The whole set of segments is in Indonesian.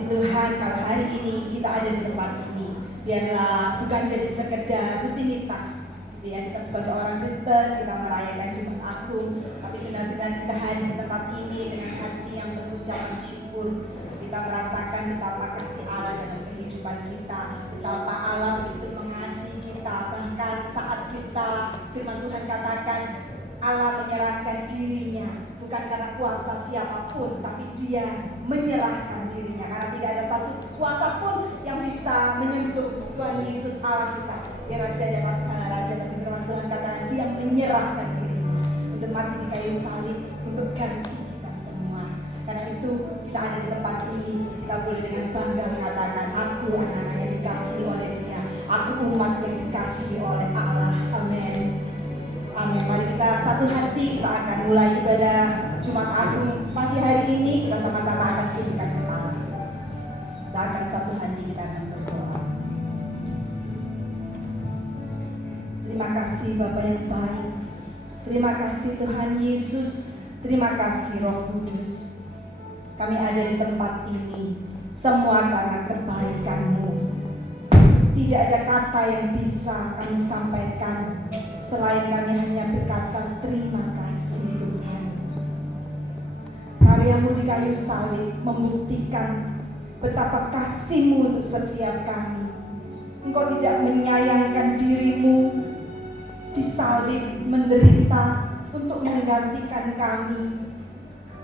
Puji Tuhan kalau hari ini kita ada di tempat ini. Biarlah bukan jadi sekedar rutinitas. Ya, kita sebagai orang Kristen kita merayakan Jumat Agung, tapi benar-benar kita hadir di tempat ini dengan hati yang berucapan syukur. Kita merasakan betapa kasih Allah dalam kehidupan kita, betapa Allah begitu mengasihi kita. Bahkan saat kita, firman Tuhan katakan Allah menyerahkan dirinya bukan karena kuasa siapapun, tapi Dia menyerahkan dirinya karena tidak ada satu kuasa pun yang bisa menyentuh Tuhan Yesus Allah kita. Dia Raja dan Raja, tapi firman Tuhan katakan Dia menyerahkan dirinya untuk mati di kayu salib untuk ganti kita semua. Karena itu kita ada di tempat ini, kita boleh dengan bangga mengatakan aku anak yang dikasihi oleh Dia, aku umat yang dikasihi oleh Allah. Amin. Amin. Mari kita satu hati, kita akan mulai ibadah Jumat Agung pagi hari ini. Kita sama-sama akan tundukkan kepala. Kita akan satu hati, kita akan berdoa. Terima kasih Bapa yang baik. Terima kasih Tuhan Yesus. Terima kasih Roh Kudus. Kami ada di tempat ini semua karena kebaikan-Mu. Tidak ada kata yang bisa kami sampaikan selain kami hanya berkata terima kasih Tuhan. Karya-Mu di kayu salib membuktikan betapa kasih-Mu untuk setiap kami. Engkau tidak menyayangkan diri-Mu disalib menderita untuk menggantikan kami,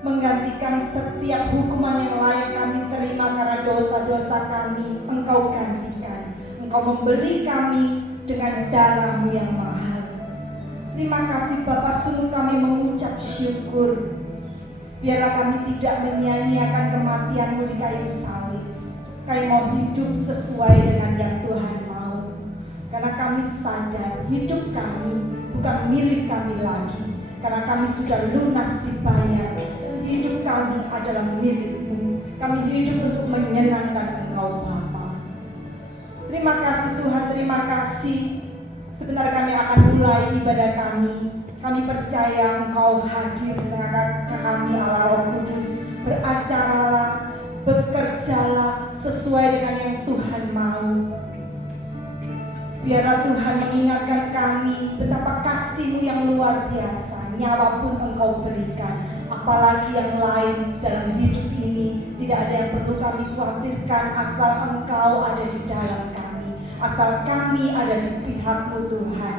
menggantikan setiap hukuman yang layak kami terima karena dosa-dosa kami. Engkau gantikan, Engkau membeli kami dengan darah-Mu yang mahal. Terima kasih Bapa, sungguh kami mengucap syukur. Biarlah kami tidak menyia-nyiakan kematian-Mu di kayu salib. Kami mau hidup sesuai dengan yang Tuhan mau. Karena kami sadar hidup kami bukan milik kami lagi. Karena kami sudah lunas dibayar. Hidup kami adalah milik-Mu. Kami hidup untuk menyenangkan Engkau Bapa. Terima kasih Tuhan, terima kasih. Sebentar kami akan mulai ibadah kami. Kami percaya Engkau hadir di tengah kami Allah Roh Kudus. Beracaralah, bekerjalah sesuai dengan yang Tuhan mau. Biarlah Tuhan mengingatkan kami betapa kasih-Mu yang luar biasa. Nyawa pun Engkau berikan. Apalagi yang lain dalam hidup ini. Tidak ada yang perlu kami khawatirkan asal Engkau ada di dalam kami. Asal kami ada di pihak-Mu Tuhan.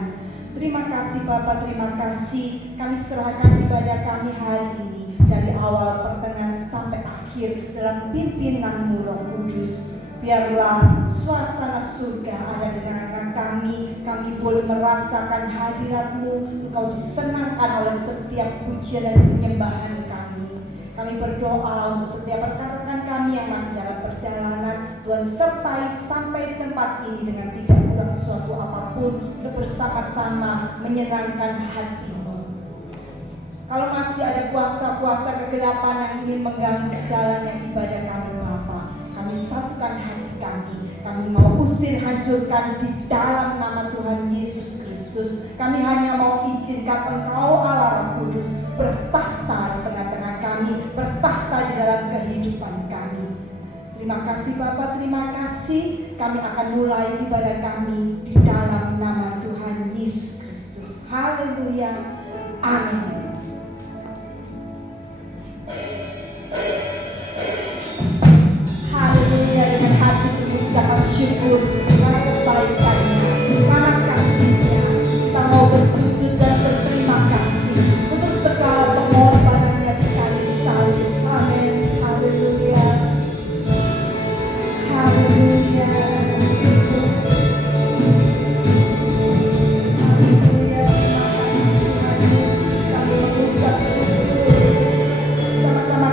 Terima kasih Bapa, terima kasih. Kami serahkan ibadah kami hari ini dari awal, pertengahan sampai akhir dalam pimpinan-Mu Roh Kudus. Biarlah suasana surga ada di tengah kami. Kami boleh merasakan hadirat-Mu. Engkau disenangkan oleh setiap pujian dan penyembahan kami. Kami berdoa untuk setiap rekan-rekan kami yang masih dalam perjalanan. Tuhan sertai sampai di tempat ini dengan tidak kurang suatu apapun untuk bersama-sama menyenangkan hati-Mu. Kalau masih ada kuasa-kuasa kegelapan yang ingin mengganggu jalannya ibadah kami Bapa, kami satukan hati kami. Kami mau usir, hancurkan di dalam nama Tuhan Yesus Kristus. Kami hanya mau izinkan Engkau Allah Roh Kudus bertahta di tengah-tengah kami, bertahta di dalam kehidupan kami. Terima kasih Bapa, terima kasih. Kami akan mulai ibadah kami di dalam nama Tuhan Yesus Kristus. Haleluya. Amin. Haleluya, dengan hati mengucapkan syukur karena kebaikan-Nya, karena kasih-Nya. Kita mau bersujud dan berterima kasih untuk segala pengorbanan-Nya di kayu salib. Amin. Haleluya. Haleluya. Haleluya. Terima kasih Tuhan Yesus. Kami mengucap syukur. Sama-sama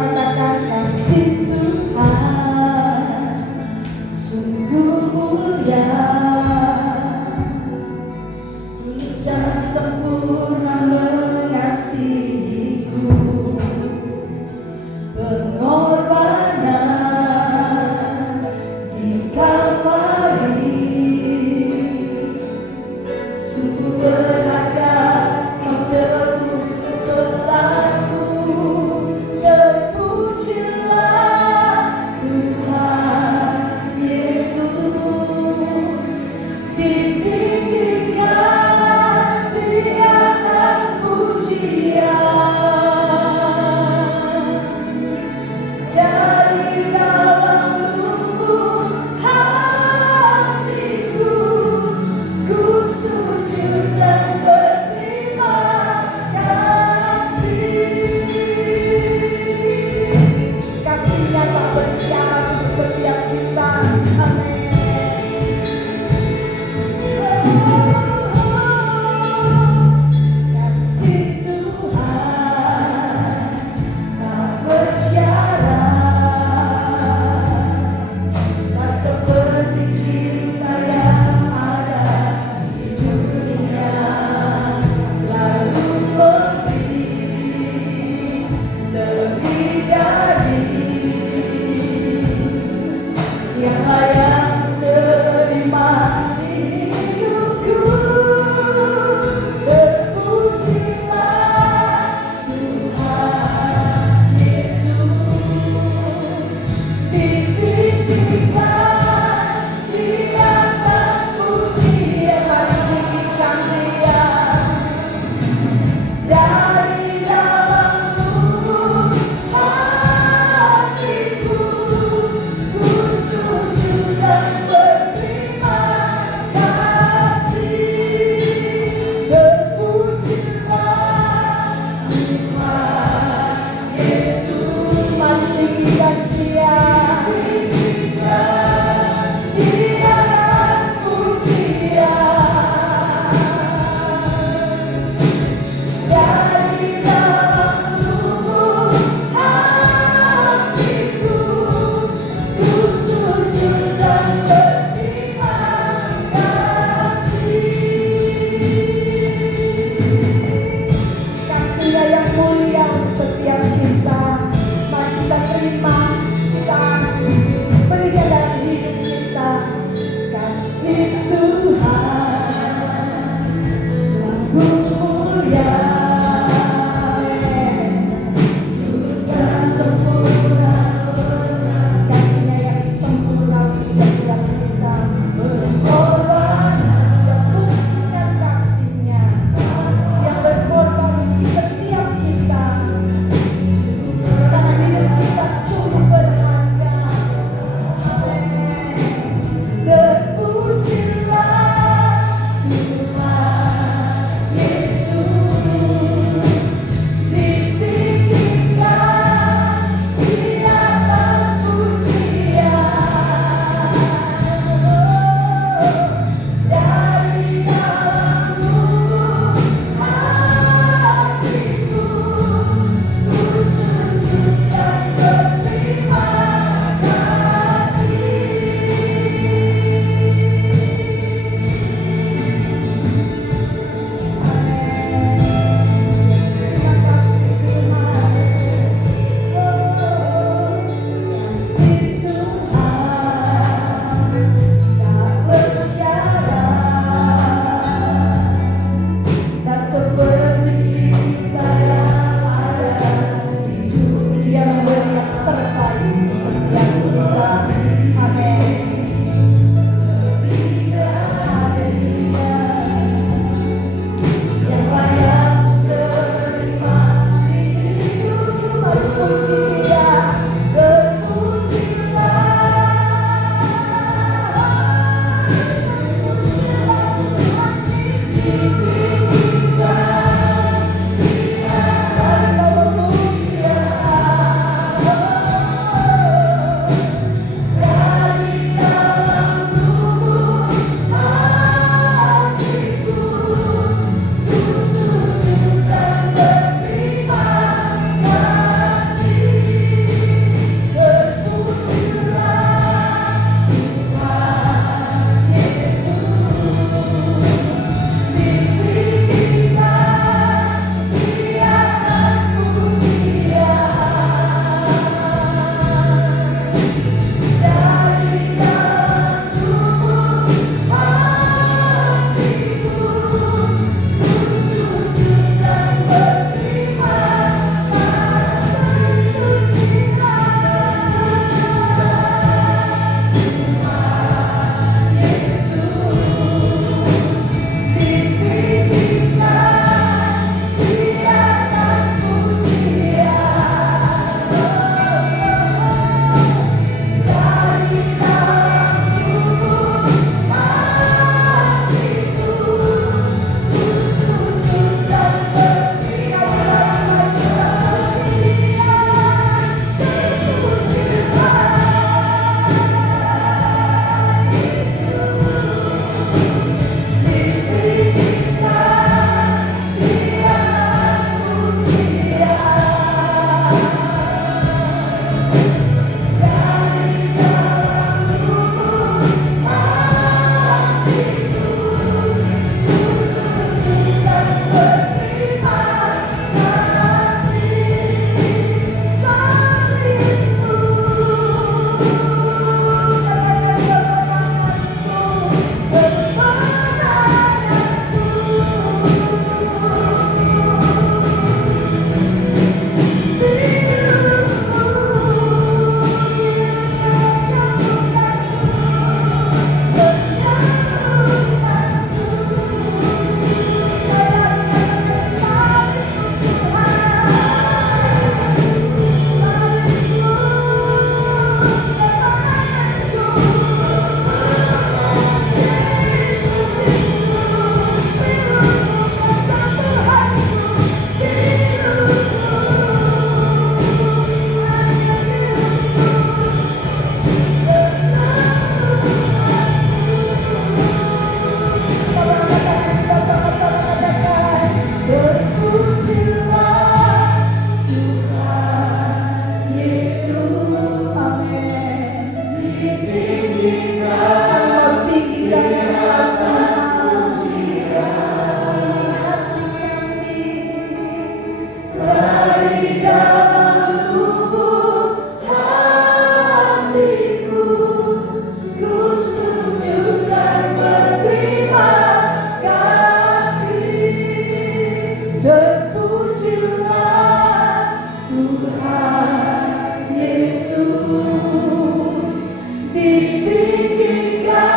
Ditinggikan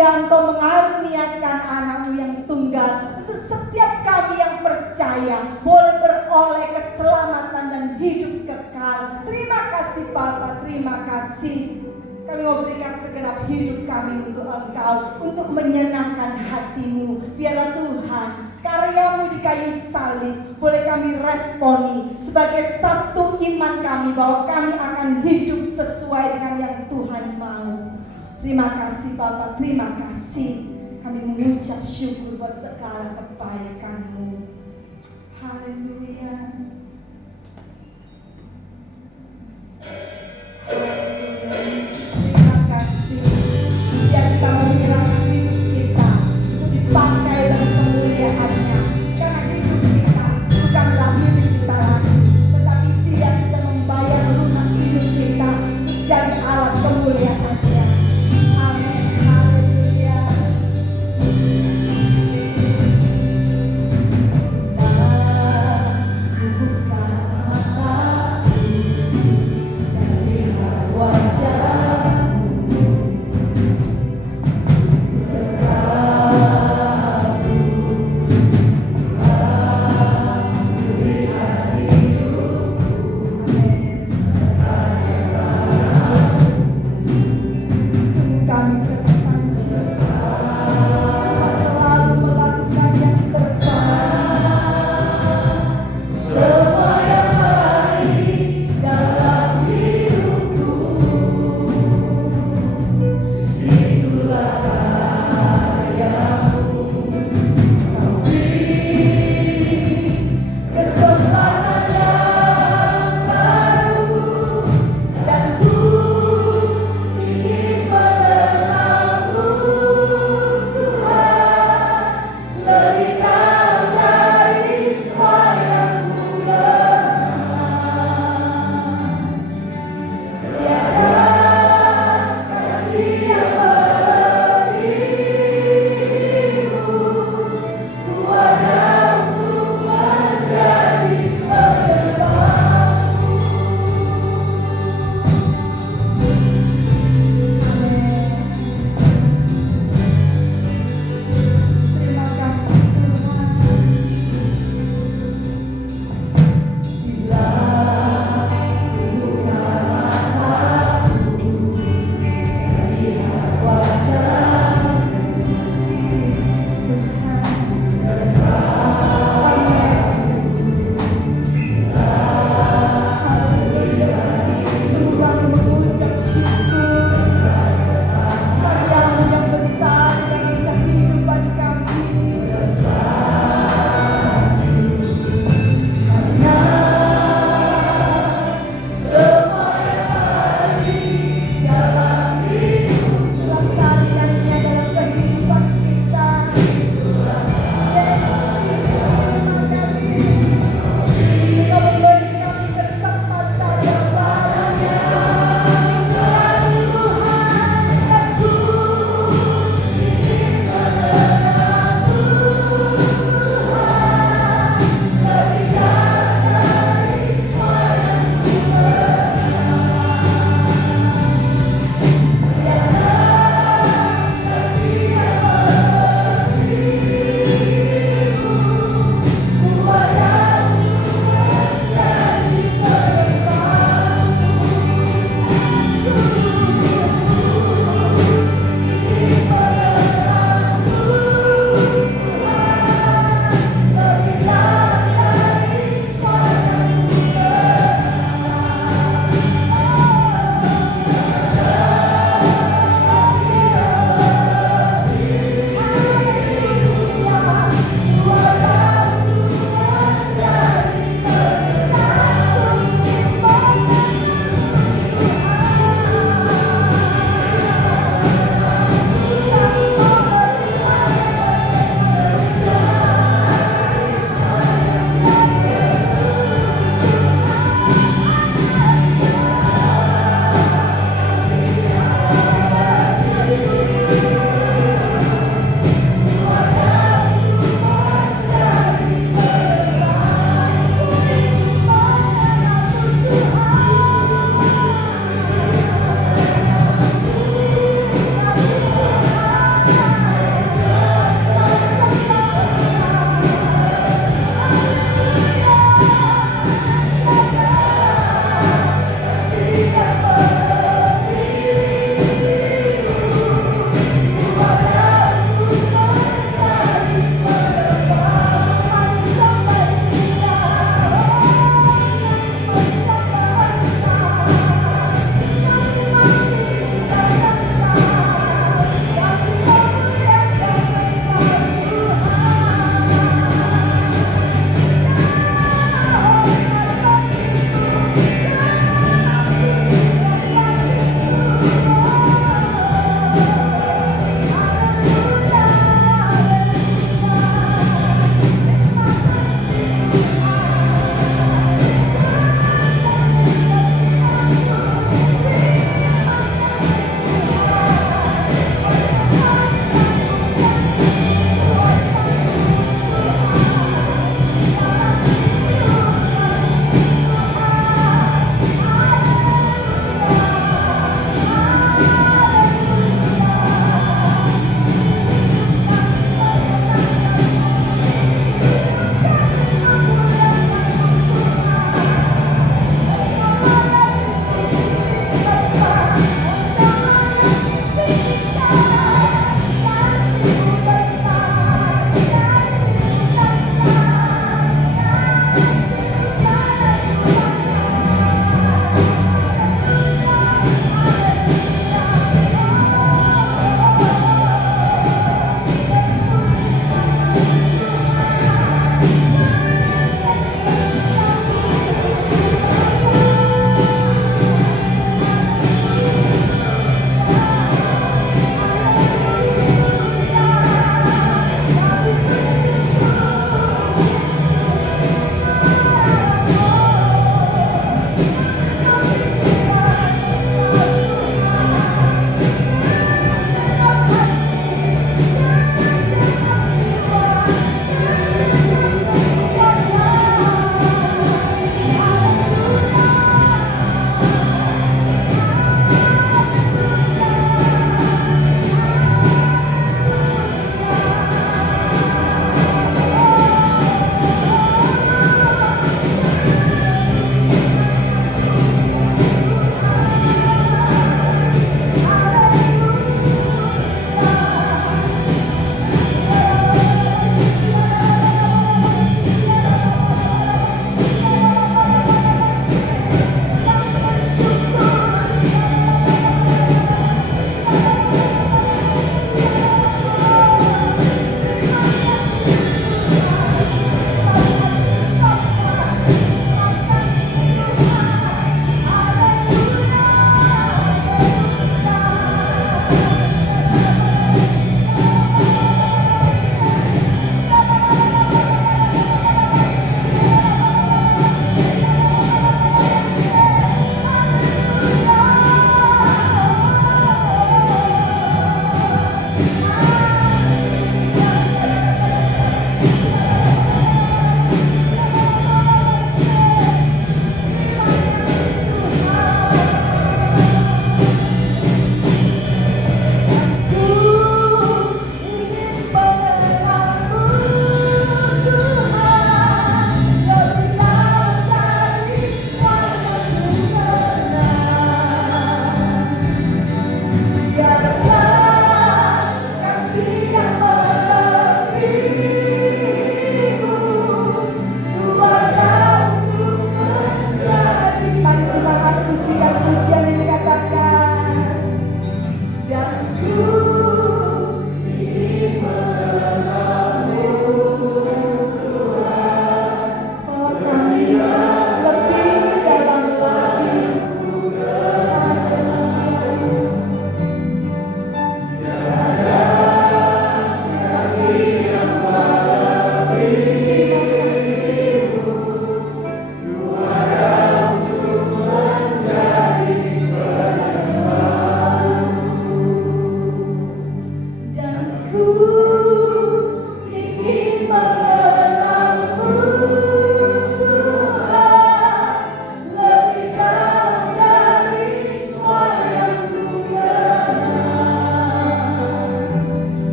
sehingga Engkau mengaruniakan anakmu yang tunggal untuk setiap kami yang percaya boleh beroleh keselamatan dan hidup kekal. Terima kasih Bapa, terima kasih. Kami mau berikan segenap hidup kami untuk Engkau, untuk menyenangkan hati-Mu. Biarlah Tuhan, karya-Mu di kayu salib boleh kami responi sebagai satu iman kami bahwa kami akan hidup sesuai dengan yang Tuhan mau. Terima kasih Bapa, terima kasih. Kami mengucap syukur buat segala kebaikan-Mu. Haleluya. Terima kasih. Biar kita menyerahkan hidup kita untuk dipakai dalam kemuliaan-Nya. Karena hidup kita bukanlah milik kita lagi, tetapi Dia sudah membayar lunas hidup kita untuk jadi alat kemuliaan-Nya. Amin. Haleluya.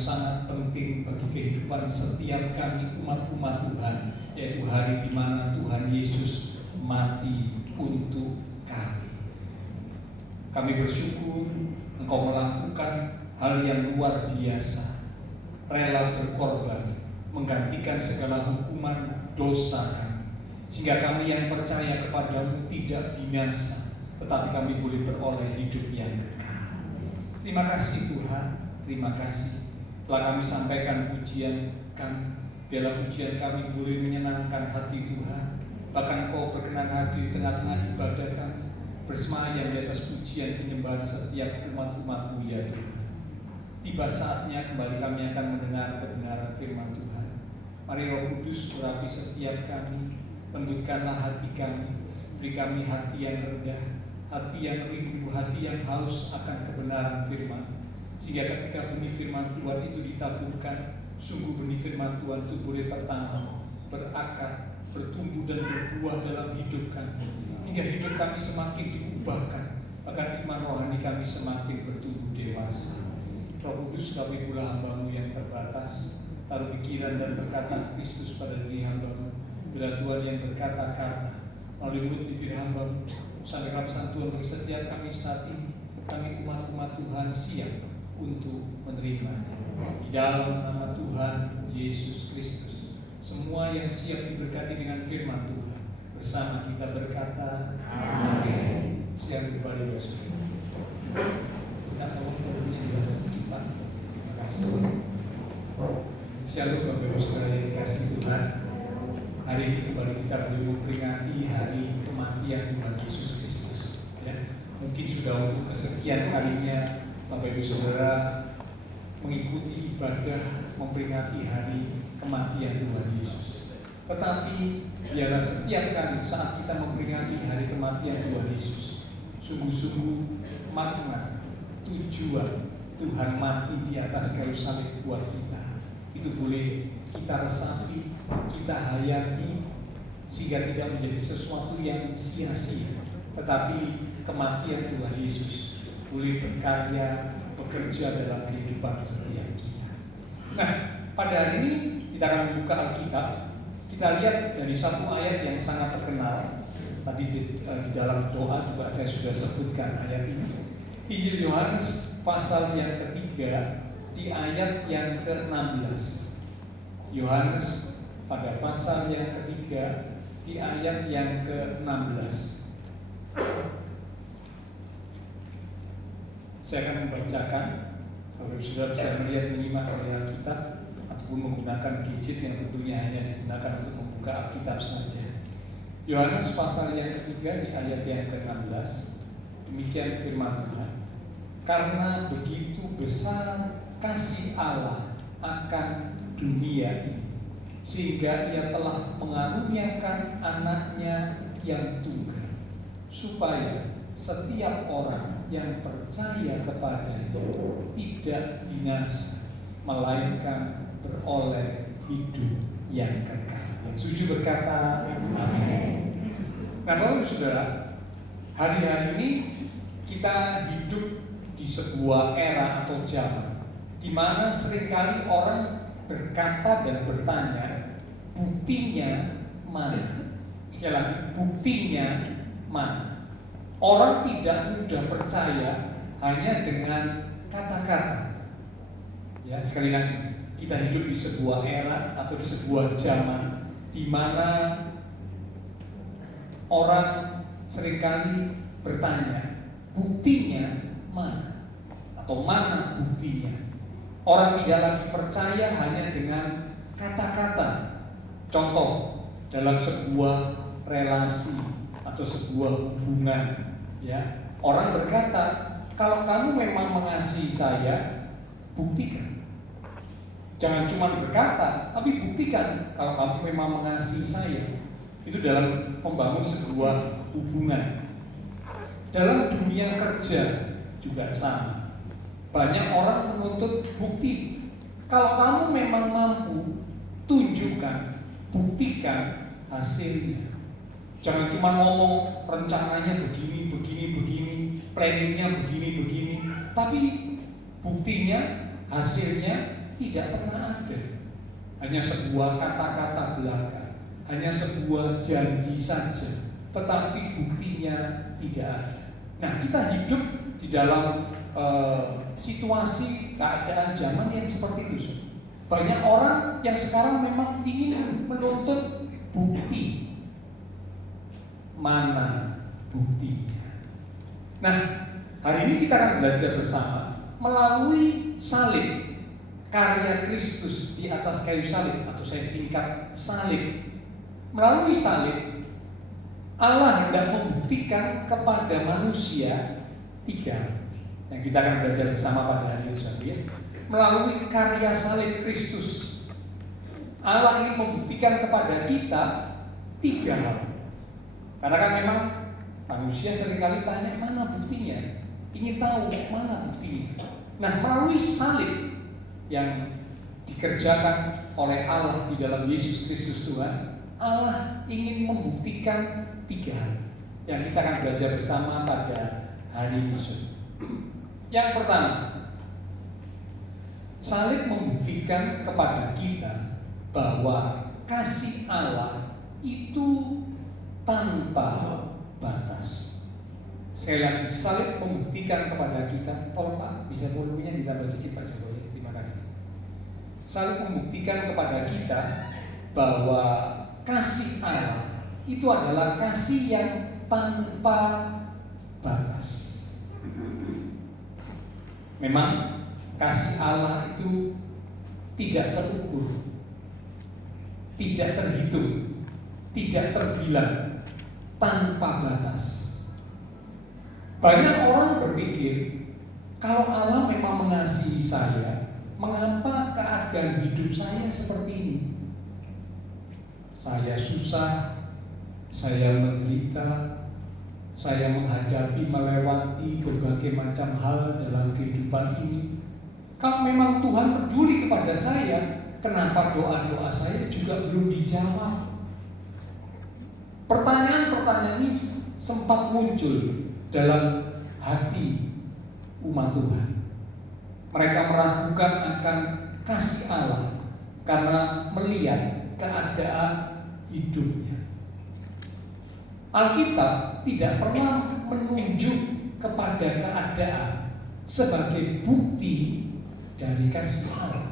sangat penting bagi kehidupan setiap kami umat-umat Tuhan, yaitu hari di mana Tuhan Yesus mati untuk kami. Kami bersyukur Engkau melakukan hal yang luar biasa, rela berkorban, menggantikan segala hukuman dosa kami, sehingga kami yang percaya kepadamu tidak binasa, tetapi kami boleh beroleh hidup yang kekal. Terima kasih Tuhan, terima kasih telah kami sampaikan pujian kami. Biarlah pujian kami boleh menyenangkan hati Tuhan. Bahkan Kau berkenan hadir di tengah-tengah ibadah kami, bersemayam di atas pujian penyembahan setiap umat-umat-Mu ya Tuhan. Tiba saatnya kembali kami akan mendengar kebenaran firman Tuhan. Mari Roh Kudus urapi setiap kami, lembutkanlah hati kami, beri kami hati yang rendah, hati yang rindu, hati yang haus akan kebenaran firman, sehingga ketika benih firman Tuhan itu ditaburkan, sungguh benih firman Tuhan itu boleh tertanam, berakar, bertumbuh dan berbuah dalam hidup kami, hingga hidup kami semakin diubahkan, bahkan iman rohani kami semakin bertumbuh dewasa. Roh Kudus, kami pula hamba-Mu yang terbatas, taruh pikiran dan berkata Kristus pada diri hamba-Mu. Bila Tuhan yang berkata-kata melalui mulut bibir hamba-Mu, sampaikan pesan Tuhan bagi setiap kami saat ini. Kami umat-umat Tuhan siap untuk menerimanya. Di dalam nama Tuhan Yesus Kristus, semua yang siap diberkati dengan firman Tuhan, bersama kita berkata amin. Siap kembali bersama. Kita mau berbunya di dalam kita. Terima kasih. Shalom Bapak Ibu Saudara yang dikasihi Tuhan. Hari ini kembali kita boleh memperingati hari kematian Tuhan Yesus Kristus. Ya, mungkin sudah untuk kesekian kalinya Bapak Ibu Saudara mengikuti ibadah memperingati hari kematian Tuhan Yesus. Tetapi biarlah setiap kali saat kita memperingati hari kematian Tuhan Yesus, sungguh-sungguh makna tujuan Tuhan mati di atas kayu salib buat kita itu boleh kita resapi, kita hayati, sehingga tidak menjadi sesuatu yang sia-sia, tetapi kematian Tuhan Yesus boleh berkarya, bekerja dalam kehidupan setiap kita. Nah, pada hari ini kita akan membuka Alkitab. Kita lihat dari satu ayat yang sangat terkenal. Tadi di dalam doa juga saya sudah sebutkan ayat ini. Injil Yohanes pasal yang ketiga di ayat yang ke-16. Yohanes pada pasal yang ketiga di ayat yang ke-16. Saya akan membacakan. Kalau sudah bisa melihat, menyimak oleh Alkitab ataupun menggunakan gadget yang tentunya hanya digunakan untuk membuka Alkitab saja. Yohanes pasal yang ketiga di ayat yang ke-16. Demikian firman Tuhan. Karena begitu besar kasih Allah akan dunia ini, sehingga Ia telah mengaruniakan anaknya yang tunggal, supaya setiap orang yang percaya kepadanya tidak binasa, melainkan beroleh hidup yang kekal. Yang setuju berkata amin. Nah, Bapak Saudara, hari-hari ini kita hidup di sebuah era atau zaman di mana seringkali orang berkata dan bertanya, buktinya mana? Sekali lagi, buktinya mana? Orang tidak mudah percaya hanya dengan kata-kata. Ya, sekali lagi, kita hidup di sebuah era atau di sebuah zaman di mana orang seringkali bertanya, buktinya mana? Atau mana buktinya? Orang tidak lagi percaya hanya dengan kata-kata. Contoh, dalam sebuah relasi atau sebuah hubungan, ya, orang berkata, kalau kamu memang mengasihi saya, buktikan. Jangan cuma berkata, tapi buktikan kalau kamu memang mengasihi saya. Itu dalam membangun sebuah hubungan. Dalam dunia kerja juga sama. Banyak orang menuntut bukti. Kalau kamu memang mampu, tunjukkan, buktikan hasilnya. Jangan cuma ngomong rencananya begini, planningnya begini, tapi buktinya, hasilnya tidak pernah ada. Hanya sebuah kata-kata belaka, hanya sebuah janji saja, tetapi buktinya tidak ada. Nah, kita hidup di dalam situasi keadaan zaman yang seperti itu. Banyak orang yang sekarang memang ingin menuntut bukti. Mana buktinya? Nah, hari ini kita akan belajar bersama melalui salib, karya Kristus di atas kayu salib, atau saya singkat salib. Melalui salib, Allah hendak membuktikan kepada manusia tiga yang kita akan belajar bersama pada hari ini. Melalui karya salib Kristus, Allah ingin membuktikan kepada kita tiga hal. Karena kan memang manusia seringkali tanya, mana buktinya? Ingin tahu mana buktinya. Nah, melalui salib yang dikerjakan oleh Allah di dalam Yesus Kristus Tuhan, Allah ingin membuktikan tiga hal yang kita akan belajar bersama pada hari ini. Yang pertama, salib membuktikan kepada kita bahwa kasih Allah itu tanpa batas. Sekali lagi, salib membuktikan kepada kita. Tolong Pak, bisa volumenya ditambah sedikit Pak Jokowi. Terima kasih. Salib membuktikan kepada kita bahwa kasih Allah itu adalah kasih yang tanpa batas. Memang kasih Allah itu tidak terukur, tidak terhitung, tidak terbilang, tanpa batas. Banyak orang berpikir, kalau Allah memang mengasihi saya, mengapa keadaan hidup saya seperti ini? Saya susah, saya menderita, saya menghadapi, melewati berbagai macam hal dalam kehidupan ini. Kalau memang Tuhan peduli kepada saya, kenapa doa-doa saya juga belum dijawab? Pertanyaan-pertanyaan ini sempat muncul dalam hati umat Tuhan. Mereka meragukan akan kasih Allah karena melihat keadaan hidupnya. Alkitab tidak pernah menunjuk kepada keadaan sebagai bukti dari kasih Allah.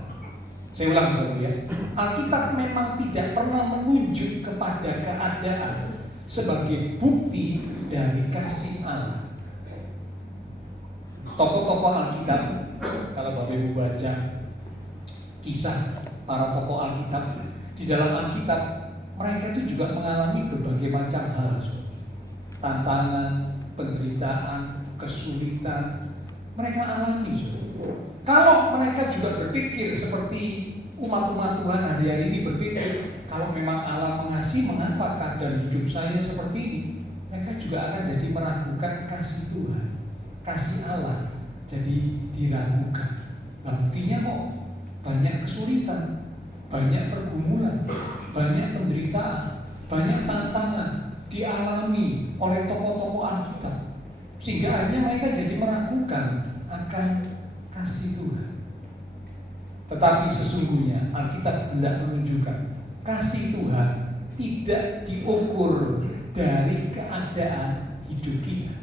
Saya ulang dulu ya. Alkitab memang tidak pernah menunjuk kepada keadaan sebagai bukti dari kasih Allah. Tokoh-tokoh Alkitab, kalau Bapak Ibu baca kisah para tokoh Alkitab, di dalam Alkitab mereka itu juga mengalami berbagai macam hal, tantangan, penderitaan, kesulitan, mereka alami. Kalau mereka juga berpikir seperti umat-umat Tuhan hari ini berpikir, kalau memang Allah mengasihi, mengapa keadaan hidup saya seperti ini? Mereka juga akan jadi meragukan kasih Tuhan, kasih Allah, jadi diragukan. Nah, buktinya kok banyak kesulitan, banyak pergumulan, banyak penderitaan, banyak tantangan dialami oleh tokoh-tokoh Alkitab, sehingga akhirnya mereka jadi meragukan akan kasih Tuhan. Tetapi sesungguhnya Alkitab hendak menunjukkan kasih Tuhan tidak diukur dari keadaan hidup kita,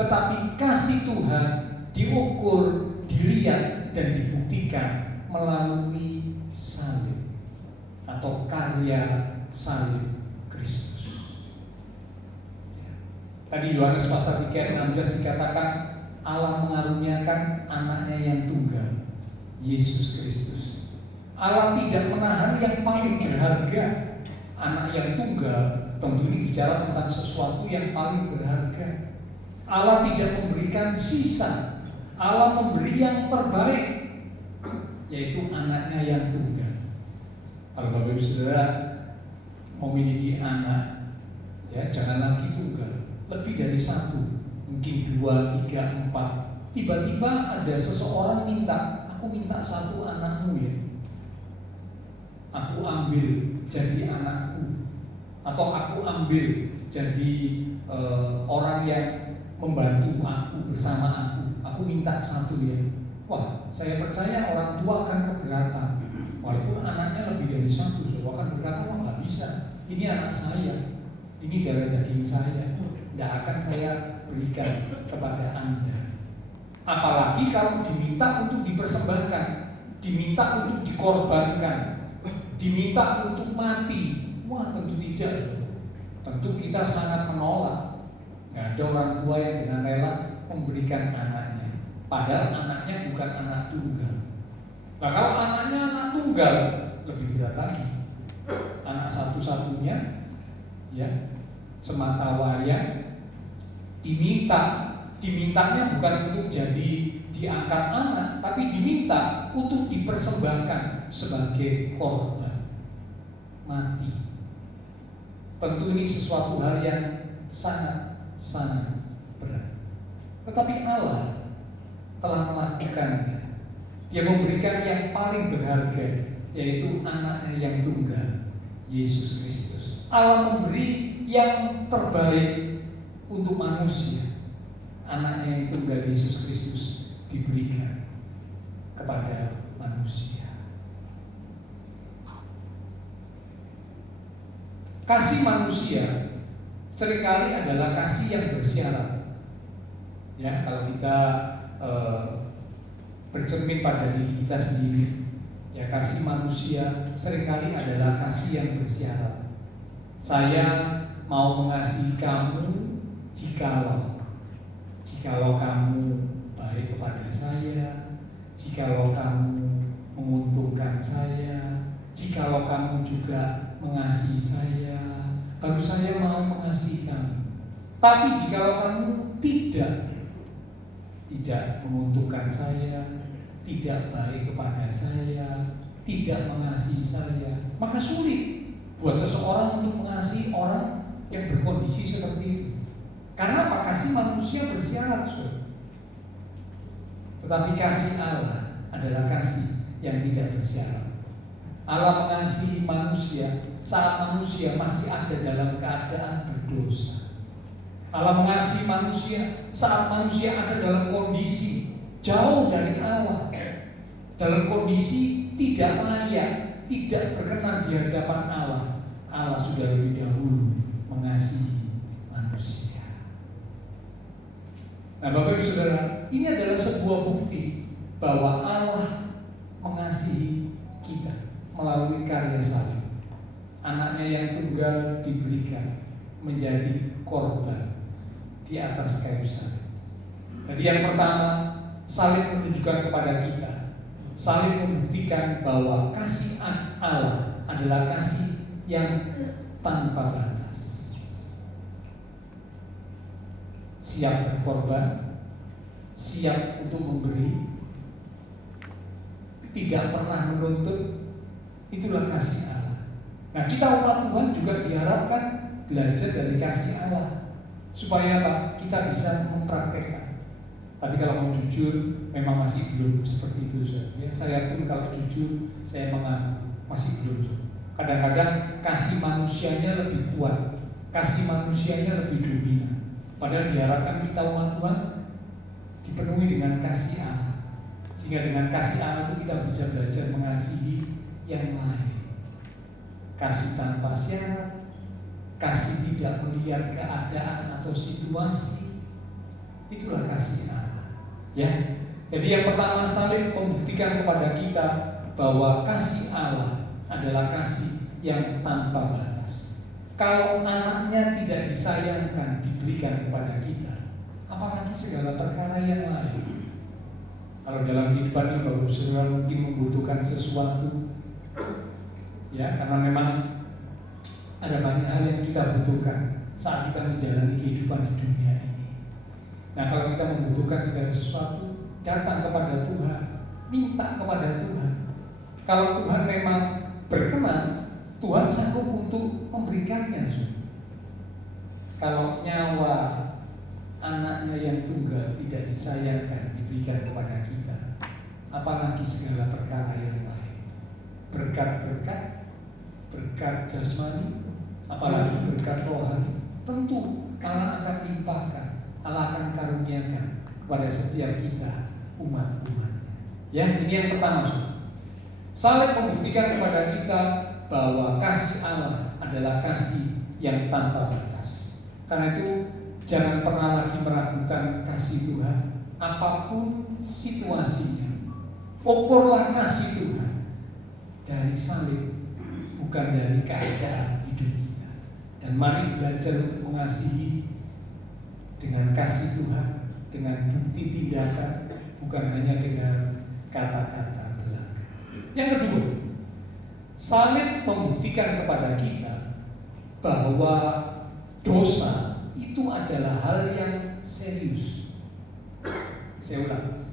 tetapi kasih Tuhan diukur, dilihat dan dibuktikan melalui salib atau karya salib Kristus. Tadi Yohanes pasal 3:16 dikatakan Allah mengaruniakan anaknya yang tunggal, Yesus Kristus. Allah tidak menahan yang paling berharga. Anak yang tunggal tentu ini bicara tentang sesuatu yang paling berharga. Allah tidak memberikan sisa, Allah memberi yang terbaik, yaitu anaknya yang tunggal. Kalau Bapak Ibu Saudara memiliki anak, ya jangan lagi tunggal, lebih dari satu, mungkin 2, 3, 4. Tiba-tiba ada seseorang minta, aku minta satu anakmu ya, aku ambil jadi anakku, atau aku ambil jadi orang yang membantu aku bersama aku minta satu ya. Wah, Saya percaya orang tua akan keberatan. Walaupun anaknya lebih dari satu, saya akan berkata, oh nggak bisa. Ini anak saya, ini darah daging saya, tidak akan saya berikan kepada Anda. Apalagi kalau diminta untuk dipersembahkan, diminta untuk dikorbankan, diminta untuk mati. Wah, tentu tidak. Tentu kita sangat menolak. Nggak ada orang tua yang dengan rela memberikan anaknya, padahal anaknya bukan anak tunggal. Nah, kalau anaknya anak tunggal, lebih berat lagi. Anak satu-satunya, ya, semata wayang, dimintanya bukan untuk jadi diangkat anak, tapi diminta untuk dipersembahkan sebagai korban mati. Tentu ini sesuatu hal yang sangat berat. Tetapi Allah telah melakukannya. Dia memberikan yang paling berharga, yaitu anaknya yang tunggal, Yesus Kristus. Allah memberi yang terbaik untuk manusia. Anaknya yang tunggal, Yesus Kristus, diberikan kepada manusia. Kasih manusia seringkali adalah kasih yang bersyarat. Ya, kalau kita bercermin pada diri kita sendiri, ya, kasih manusia seringkali adalah kasih yang bersyarat. Saya mau mengasihi kamu jikalau kamu baik kepada saya, jikalau kamu menguntungkan saya, jikalau kamu juga mengasihi saya, baru saya mau mengasihi kamu. Tapi jikalau kamu tidak menguntungkan saya, tidak baik kepada saya, tidak mengasihi saya, maka sulit buat seseorang untuk mengasihi orang yang berkondisi seperti itu. Karena apa? Kasih manusia bersyarat, tetapi kasih Allah adalah kasih yang tidak bersyarat. Allah mengasihi manusia saat manusia masih ada dalam keadaan berdosa. Allah mengasihi manusia saat manusia ada dalam kondisi jauh dari Allah, dalam kondisi tidak layak, tidak berkenan di hadapan Allah. Allah sudah lebih dahulu mengasihi manusia. Nah, Bapak Ibu Saudara, ini adalah sebuah bukti bahwa Allah mengasihi kita melalui karya salib. Anaknya yang tunggal diberikan menjadi korban di atas kayu salib. Jadi yang pertama, salib menunjukkan kepada kita, salib membuktikan bahwa kasih Allah adalah kasih yang tanpa batas. Siap berkorban, siap untuk memberi, tidak pernah menuntut. Itulah kasih Allah. Nah, kita umat Tuhan juga diharapkan belajar dari kasih Allah, supaya apa? Kita bisa mempraktekkan. Tapi kalau mau jujur, memang masih belum seperti itu. Ya, saya pun kalau jujur, saya mengaku masih belum. Kadang-kadang kasih manusianya lebih kuat, kasih manusianya lebih dominan. Padahal diharapkan kita umat Tuhan dipenuhi dengan kasih Allah, sehingga dengan kasih Allah itu kita bisa belajar mengasihi yang lain. Kasih tanpa syarat, kasih tidak melihat keadaan atau situasi, itulah kasih Allah. Ya, jadi yang pertama, salib membuktikan kepada kita bahwa kasih Allah adalah kasih yang tanpa batas. Kalau anaknya tidak disayangkan, diberikan kepada kita, apalagi segala perkara yang lain. Kalau dalam kehidupan ini Bapak Saudara mungkin membutuhkan sesuatu, ya, karena memang ada banyak hal yang kita butuhkan saat kita menjalani kehidupan di dunia ini. Nah, kalau kita membutuhkan segala sesuatu, datang kepada Tuhan, minta kepada Tuhan. Kalau Tuhan memang berkenan, Tuhan sanggup untuk memberikannya. Kalau nyawa anaknya yang tunggal tidak disayangkan, diberikan kepada kita, apalagi segala perkara yang lain. Berkat jasmani, apalagi berkat rohani, tentu Allah akan limpahkan, Allah akan karuniakan kepada setiap kita umat Tuhan. Ya, ini yang pertama. Salib membuktikan kepada kita bahwa kasih Allah adalah kasih yang tanpa batas. Karena itu jangan pernah lagi meragukan kasih Tuhan, apapun situasinya. Ukurlah kasih Tuhan dari salib, bukan dari keadaan hidup kita. Dan mari belajar untuk mengasihi dengan kasih Tuhan, dengan bukti tindakan, bukan hanya dengan kata-kata belaka. Yang kedua, salib membuktikan kepada kita bahwa dosa itu adalah hal yang serius. Saya ulang,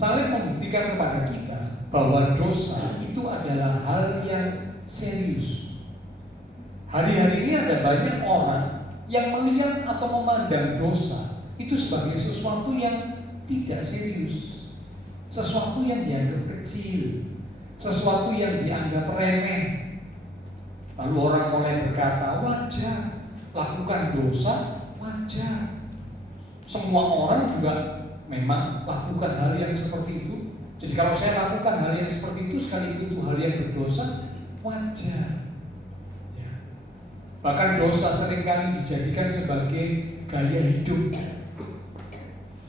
salib membuktikan kepada kita bahwa dosa itu adalah hal yang serius. Hari-hari ini ada banyak orang yang melihat atau memandang dosa itu sebagai sesuatu yang tidak serius, sesuatu yang dianggap kecil, sesuatu yang dianggap remeh. Lalu orang mulai berkata, wajar, lakukan dosa, wajar. Semua orang juga memang lakukan hal yang seperti itu. Jadi kalau saya lakukan hal yang seperti itu sekaligus itu hal yang berdosa, wajar. Ya. Bahkan dosa seringkali dijadikan sebagai gaya hidup.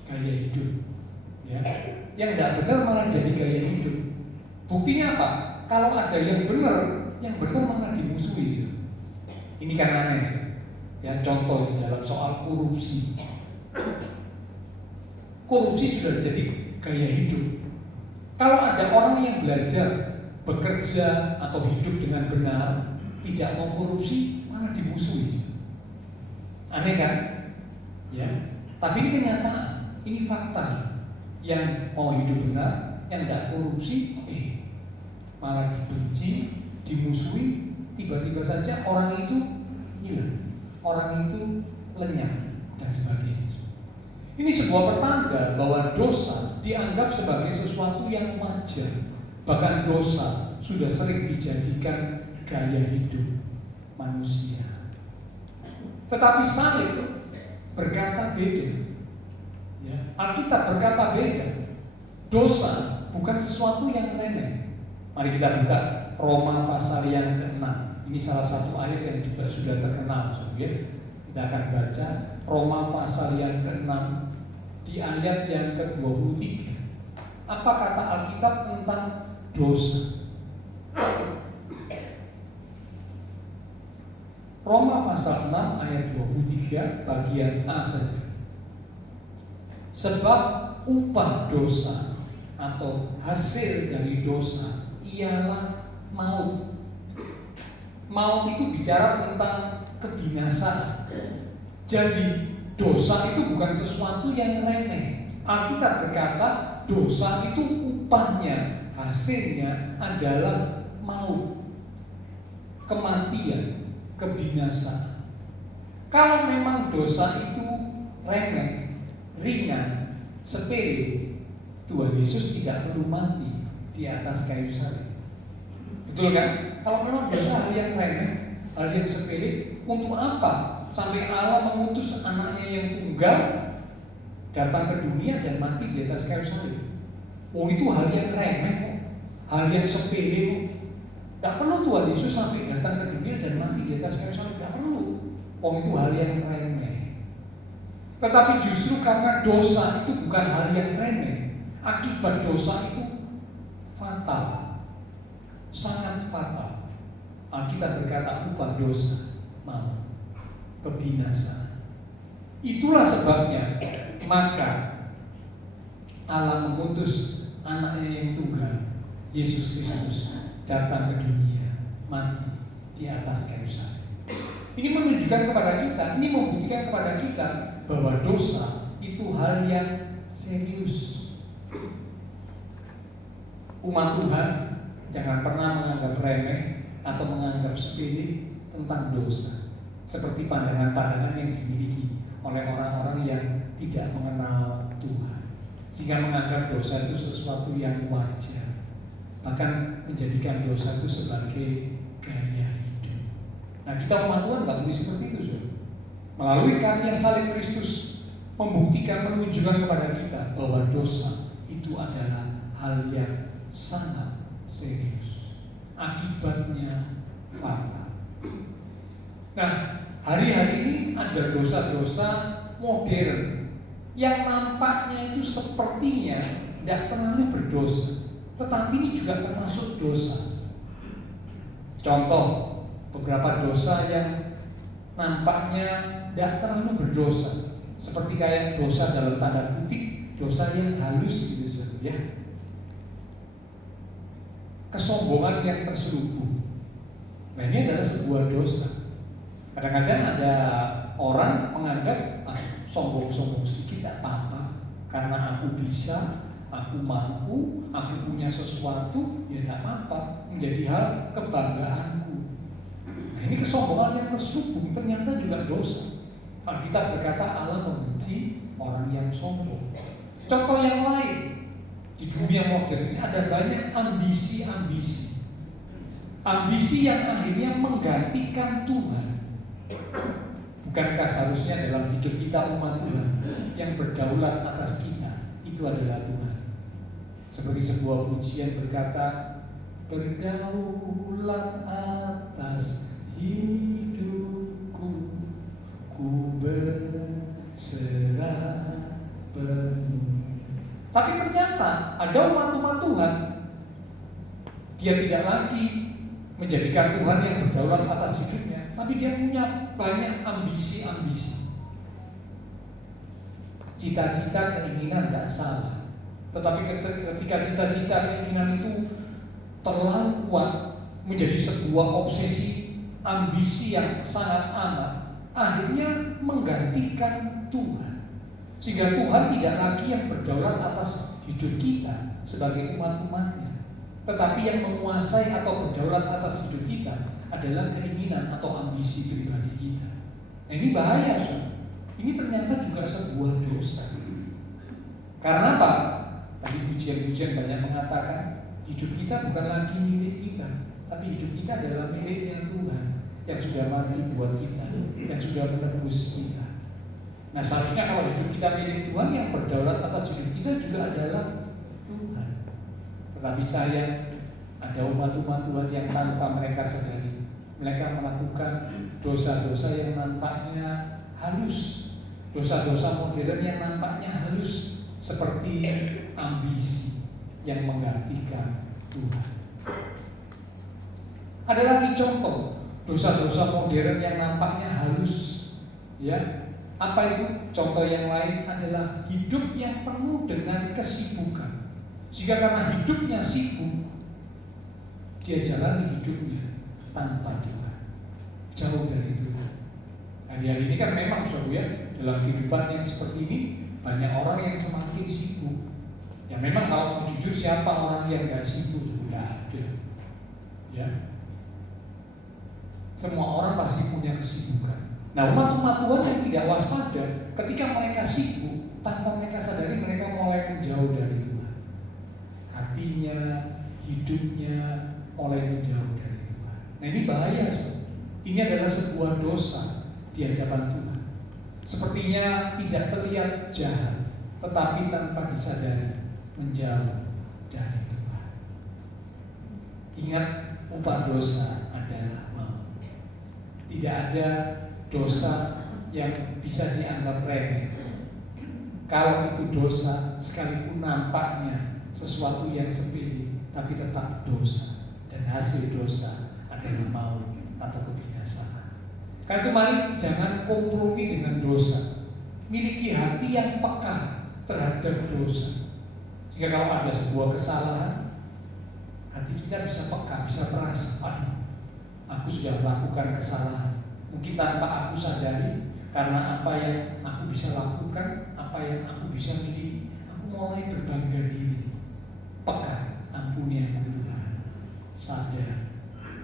Gaya hidup. Ya. Yang tidak benar malah jadi gaya hidup. Buktinya apa? Kalau ada yang benar malah dimusuhi. Ini kan aneh. Ya, contoh dalam soal korupsi. Korupsi sudah jadi gaya hidup. Kalau ada orang yang belajar bekerja atau hidup dengan benar, tidak mau korupsi, malah dimusuhi. Aneh kan? Ya. Tapi ini kenyataan, ini fakta. Yang mau hidup benar, yang tidak korupsi, malah dibenci, dimusuhi. Tiba-tiba saja orang itu hilang, orang itu lenyap dan sebagainya. Ini sebuah pertanda bahwa dosa dianggap sebagai sesuatu yang wajar. Bahkan dosa sudah sering dijadikan gaya hidup manusia. Tetapi salib berkata beda. Ya, Alkitab berkata beda. Dosa bukan sesuatu yang remeh. Mari kita buka Roma pasal yang ke-6. Ini salah satu ayat yang juga sudah terkenal. Kita akan baca Roma pasal yang ke-6 di ayat yang ke-23. Apa kata Alkitab tentang dosa? Roma pasal 6 ayat 23 bagian A saja. Sebab upah dosa atau hasil dari dosa ialah maut. Maut itu bicara tentang kebinasaan. Jadi dosa itu bukan sesuatu yang remeh. Alkitab berkata dosa itu upahnya, hasilnya adalah maut, kematian, kebinasaan. Kalau memang dosa itu remeh, ringan, sepele, Tuhan Yesus tidak perlu mati di atas kayu salib. Betul kan? Kalau memang dosa hal yang remeh, hal yang sepele, untuk apa sampai Allah mengutus anaknya yang tunggal datang ke dunia dan mati di atas kayu salib? Itu hal yang remeh kok, hal yang sepele kok. Tidak perlu Tuhan Yesus sampai datang ke dunia dan mati di atas kayu salib. Tidak perlu. Itu hal yang remeh. Tetapi justru karena dosa itu bukan hal yang remeh, akibat dosa itu fatal, sangat fatal. Alkitab berkata upah dosa maut, kebinasaan. Itulah sebabnya maka Allah mengutus anaknya yang tunggal, Yesus Kristus, datang ke dunia, mati di atas kayu salib. Ini menunjukkan kepada kita, ini membuktikan kepada kita bahwa dosa itu hal yang serius. Umat Tuhan jangan pernah menganggap remeh atau menganggap sepele tentang dosa, seperti pandangan-pandangan yang dimiliki oleh orang-orang yang tidak mengenal Tuhan, sehingga menganggap dosa itu sesuatu yang wajar, bahkan menjadikan dosa itu sebagai gaya hidup. Nah, kita umat Tuhan nggak boleh seperti itu, saudara. Melalui karya salib Kristus membuktikan, menunjukkan kepada kita bahwa dosa itu adalah hal yang sangat serius. Akibatnya fatal. Nah, hari-hari ini ada dosa-dosa modern yang nampaknya itu sepertinya tidak terlalu berdosa, tetapi ini juga termasuk dosa. Contoh, beberapa dosa yang nampaknya tidak terlalu berdosa, seperti kayak dosa dalam tanda kutip, dosa yang halus gitu ya. Kesombongan yang terselubung. Nah, ini adalah sebuah dosa. Kadang-kadang ada orang menganggap sombong-sombong sedikit tidak apa-apa, karena aku bisa, aku mampu, aku punya sesuatu, ya tidak apa-apa, menjadi hal kebanggaanku. Nah, ini kesombongan yang terselubung ternyata juga dosa. Alkitab berkata Allah membenci orang yang sombong. Contoh yang lain, di dunia modern ini ada banyak ambisi-ambisi. Ambisi yang akhirnya menggantikan Tuhan. Bukankah seharusnya dalam hidup kita umat Tuhan yang berdaulat atas kita itu adalah Tuhan? Seperti sebuah pujian berkata, berdaulat atas hidupku, ku berserah penuh. Tapi ternyata ada umat-umat Tuhan, dia tidak lagi menjadikan Tuhan yang berdaulat atas hidupnya, tapi dia punya banyak ambisi-ambisi. Cita-cita, keinginan tidak salah, tetapi ketika cita-cita, keinginan itu terlalu kuat, menjadi sebuah obsesi, ambisi yang sangat amat, akhirnya menggantikan Tuhan. Sehingga Tuhan tidak lagi yang berdaulat atas hidup kita sebagai umat-umatnya, tetapi yang menguasai atau berdaulat atas hidup kita adalah keinginan atau ambisi pribadi kita. Nah, ini bahaya, saudara. Ini ternyata juga sebuah dosa. Karena apa? Tadi pujian-pujian banyak mengatakan hidup kita bukan lagi milik kita, tapi hidup kita adalah miliknya Tuhan yang sudah mati buat kita, yang sudah menebus kita. Nah, seharusnya kalau hidup kita milik Tuhan, yang berdaulat atas hidup kita juga adalah Tuhan. Tetapi sayang, ada umat-umat Tuhan yang tanpa mereka sadari, mereka melakukan dosa-dosa yang nampaknya halus, dosa-dosa modern yang nampaknya halus, seperti ambisi yang menggantikan Tuhan. Ada lagi contoh dosa-dosa modern yang nampaknya halus, ya. Apa itu? Contoh yang lain adalah hidup yang penuh dengan kesibukan. Jika karena hidupnya sibuk, dia jalani hidupnya tanpa Tuhan, jauh dari Tuhan. Hari-hari ini kan memang saudara ya, dalam kehidupan yang seperti ini banyak orang yang semakin sibuk. Ya memang kalau mau jujur, siapa orang yang gak sibuk? Tidak ada. Ya, semua orang pasti punya kesibukan. Nah, umat-umat Tuhan yang tidak waspada, ketika mereka sibuk, tanpa mereka sadari mereka mulai menjauh dari Tuhan. Hatinya, hidupnya mulai menjauh dari Tuhan. Nah, ini bahaya, saudara. Ini adalah sebuah dosa di hadapan Tuhan. Sepertinya tidak terlihat jahat, tetapi tanpa disadari menjauh dari Tuhan. Ingat, upah dosa adalah maut. Tidak ada dosa yang bisa dianggap remeh. Kalau itu dosa, sekalipun nampaknya sesuatu yang sepele, tapi tetap dosa, dan hasil dosa adalah maut atau kebinasaan. Karena itu mari jangan kompromi dengan dosa. Miliki hati yang peka terhadap dosa. Jika kalau ada sebuah kesalahan, hati kita bisa peka, bisa merasa, aduh, aku sudah melakukan kesalahan. Mungkin tanpa aku sadari, karena apa yang aku bisa lakukan, apa yang aku bisa miliki, aku mulai berbangga diri. Peka, ampuni aku Tuhan. Sadar,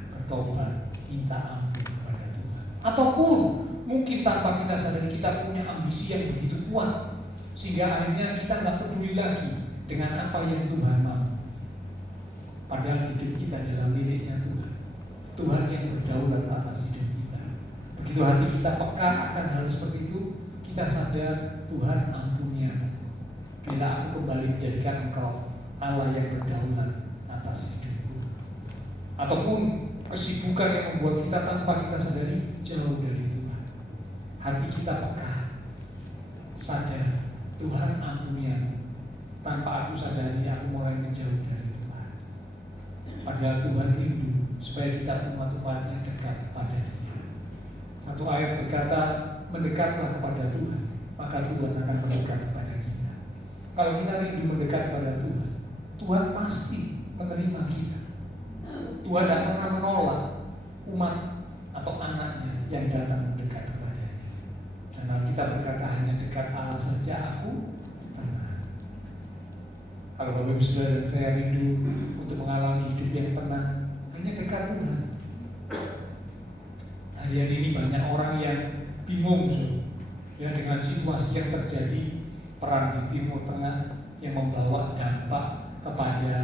bertobat, minta ampun kepada Tuhan. Ataupun mungkin tanpa kita sadari kita punya ambisi yang begitu kuat, sehingga akhirnya kita nggak peduli lagi dengan apa yang Tuhan mau. Padahal hidup kita adalah miliknya Tuhan. Tuhan yang berdaulat atas hidup kita. Begitu hati kita peka akan hal seperti itu, kita sadar, Tuhan ampuni aku. Bila aku kembali menjadikan Engkau Allah yang berdaulat atas hidupku. Ataupun kesibukan yang membuat kita tanpa kita sadari jauh dari Tuhan. Hati kita peka, sadar Tuhan ampuni aku. Tanpa aku sadari aku mulai menjauh dari Tuhan. Padahal Tuhan rindu supaya kita umat-umatnya dekat pada Dia. Satu ayat berkata, mendekatlah kepada Tuhan, maka Tuhan akan mendekat kepada kita. Kalau kita rindu mendekat kepada Tuhan, Tuhan pasti menerima kita. Tuhan tidak pernah menolak umat atau anaknya yang datang mendekat kepada-Nya. Dan kalau kita berkata hanya dekat Allah saja aku tenang. Kalau Bapak Ibu Saudara dan saya rindu untuk mengalami hidup yang tenang, hanya dekat Tuhan. Hari ini banyak orang yang bingung ya, dengan situasi yang terjadi, perang di Timur Tengah yang membawa dampak kepada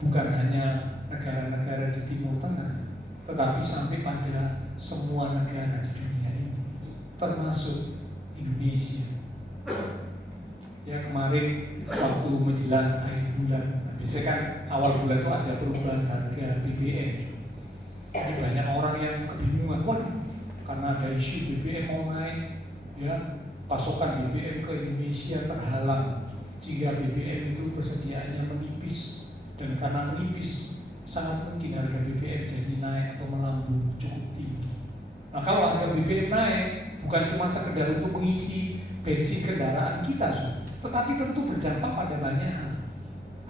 bukan hanya negara-negara di Timur Tengah, tetapi sampai pada semua negara di dunia ini, termasuk Indonesia. Ya, kemarin waktu menjelang akhir bulan, biasanya kan awal bulan itu ada perubahan harga BBM. Jadi banyak orang yang kebingungan, karena ada isu BBM mau naik, ya, pasokan BBM ke Indonesia terhalang, sehingga BBM itu persediaannya menipis, dan karena menipis sangat mungkin harga BBM jadi naik atau melambung cukup tinggi. Nah, kalau harga BBM naik, bukan cuma sekedar untuk mengisi bensin kendaraan kita, tetapi tentu berdampak pada banyak hal.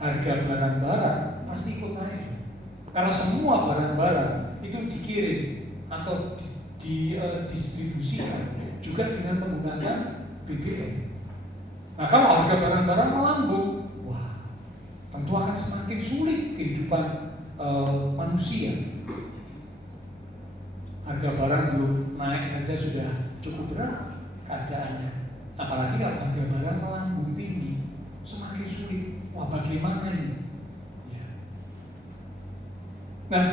Harga barang-barang pasti ikut naik, karena semua barang-barang itu dikirim atau didistribusikan juga dengan menggunakan BBM. Nah, kalau harga barang-barang melambung, wah, tentu akan semakin sulit kehidupan manusia. Harga barang belum naik saja sudah cukup berat keadaannya, apalagi kalau harga barang melambung tinggi, semakin sulit. Wah, bagaimana ini? Ya. Nah,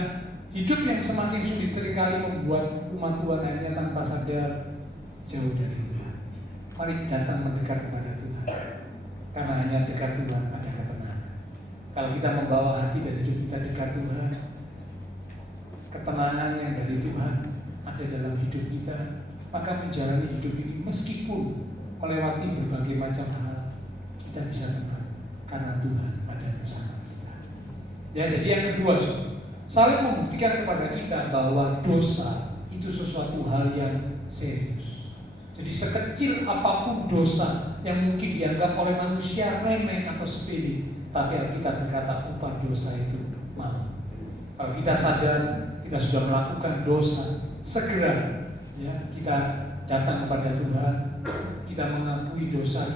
hidup yang semakin sulit seringkali membuat umat Tuhan akhirnya tanpa sadar jauh dari Tuhan. Mari datang mendekat kepada Tuhan, karena hanya dekat Tuhan ada ketenangan. Kalau kita membawa hati dan hidup kita dekat Tuhan, ketenangan yang dari Tuhan ada dalam hidup kita, maka menjalani hidup ini meskipun melewati berbagai macam hal, kita bisa tenang karena Tuhan ada bersama kita. Ya, jadi yang kedua, saling membuktikan kepada kita bahwa dosa itu sesuatu hal yang serius. Jadi sekecil apapun dosa yang mungkin dianggap oleh manusia remeh atau sepele, tapi Alkitab berkata upah dosa itu maut. Kalau kita sadar kita sudah melakukan dosa, segera ya kita datang kepada Tuhan, kita mengakui dosa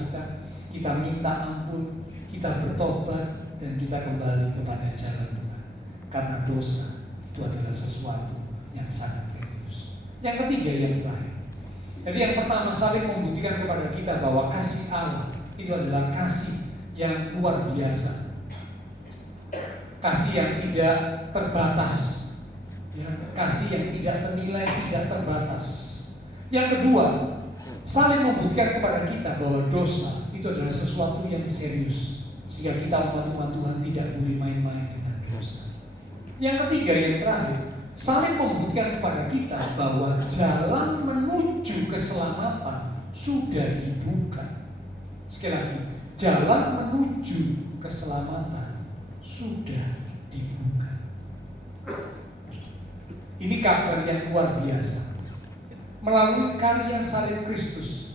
kita minta ampun, kita bertobat, dan kita kembali kepada jalan Tuhan. Karena dosa itu adalah sesuatu yang sangat serius. Yang ketiga, yang terakhir. Jadi yang pertama, saling membuktikan kepada kita bahwa kasih Allah itu adalah kasih yang luar biasa, kasih yang tidak terbatas, ya, kasih yang tidak ternilai, tidak terbatas. Yang kedua, saling membuktikan kepada kita bahwa dosa itu adalah sesuatu yang serius, sehingga kita umat Tuhan tidak boleh main-main dengan dosa. Yang ketiga, yang terakhir, saling membuktikan kepada kita bahwa jalan menuju keselamatan sudah dibuka. Sekali lagi, jalan menuju keselamatan sudah dibuka. Ini kabar yang luar biasa. Melalui karya salib Kristus,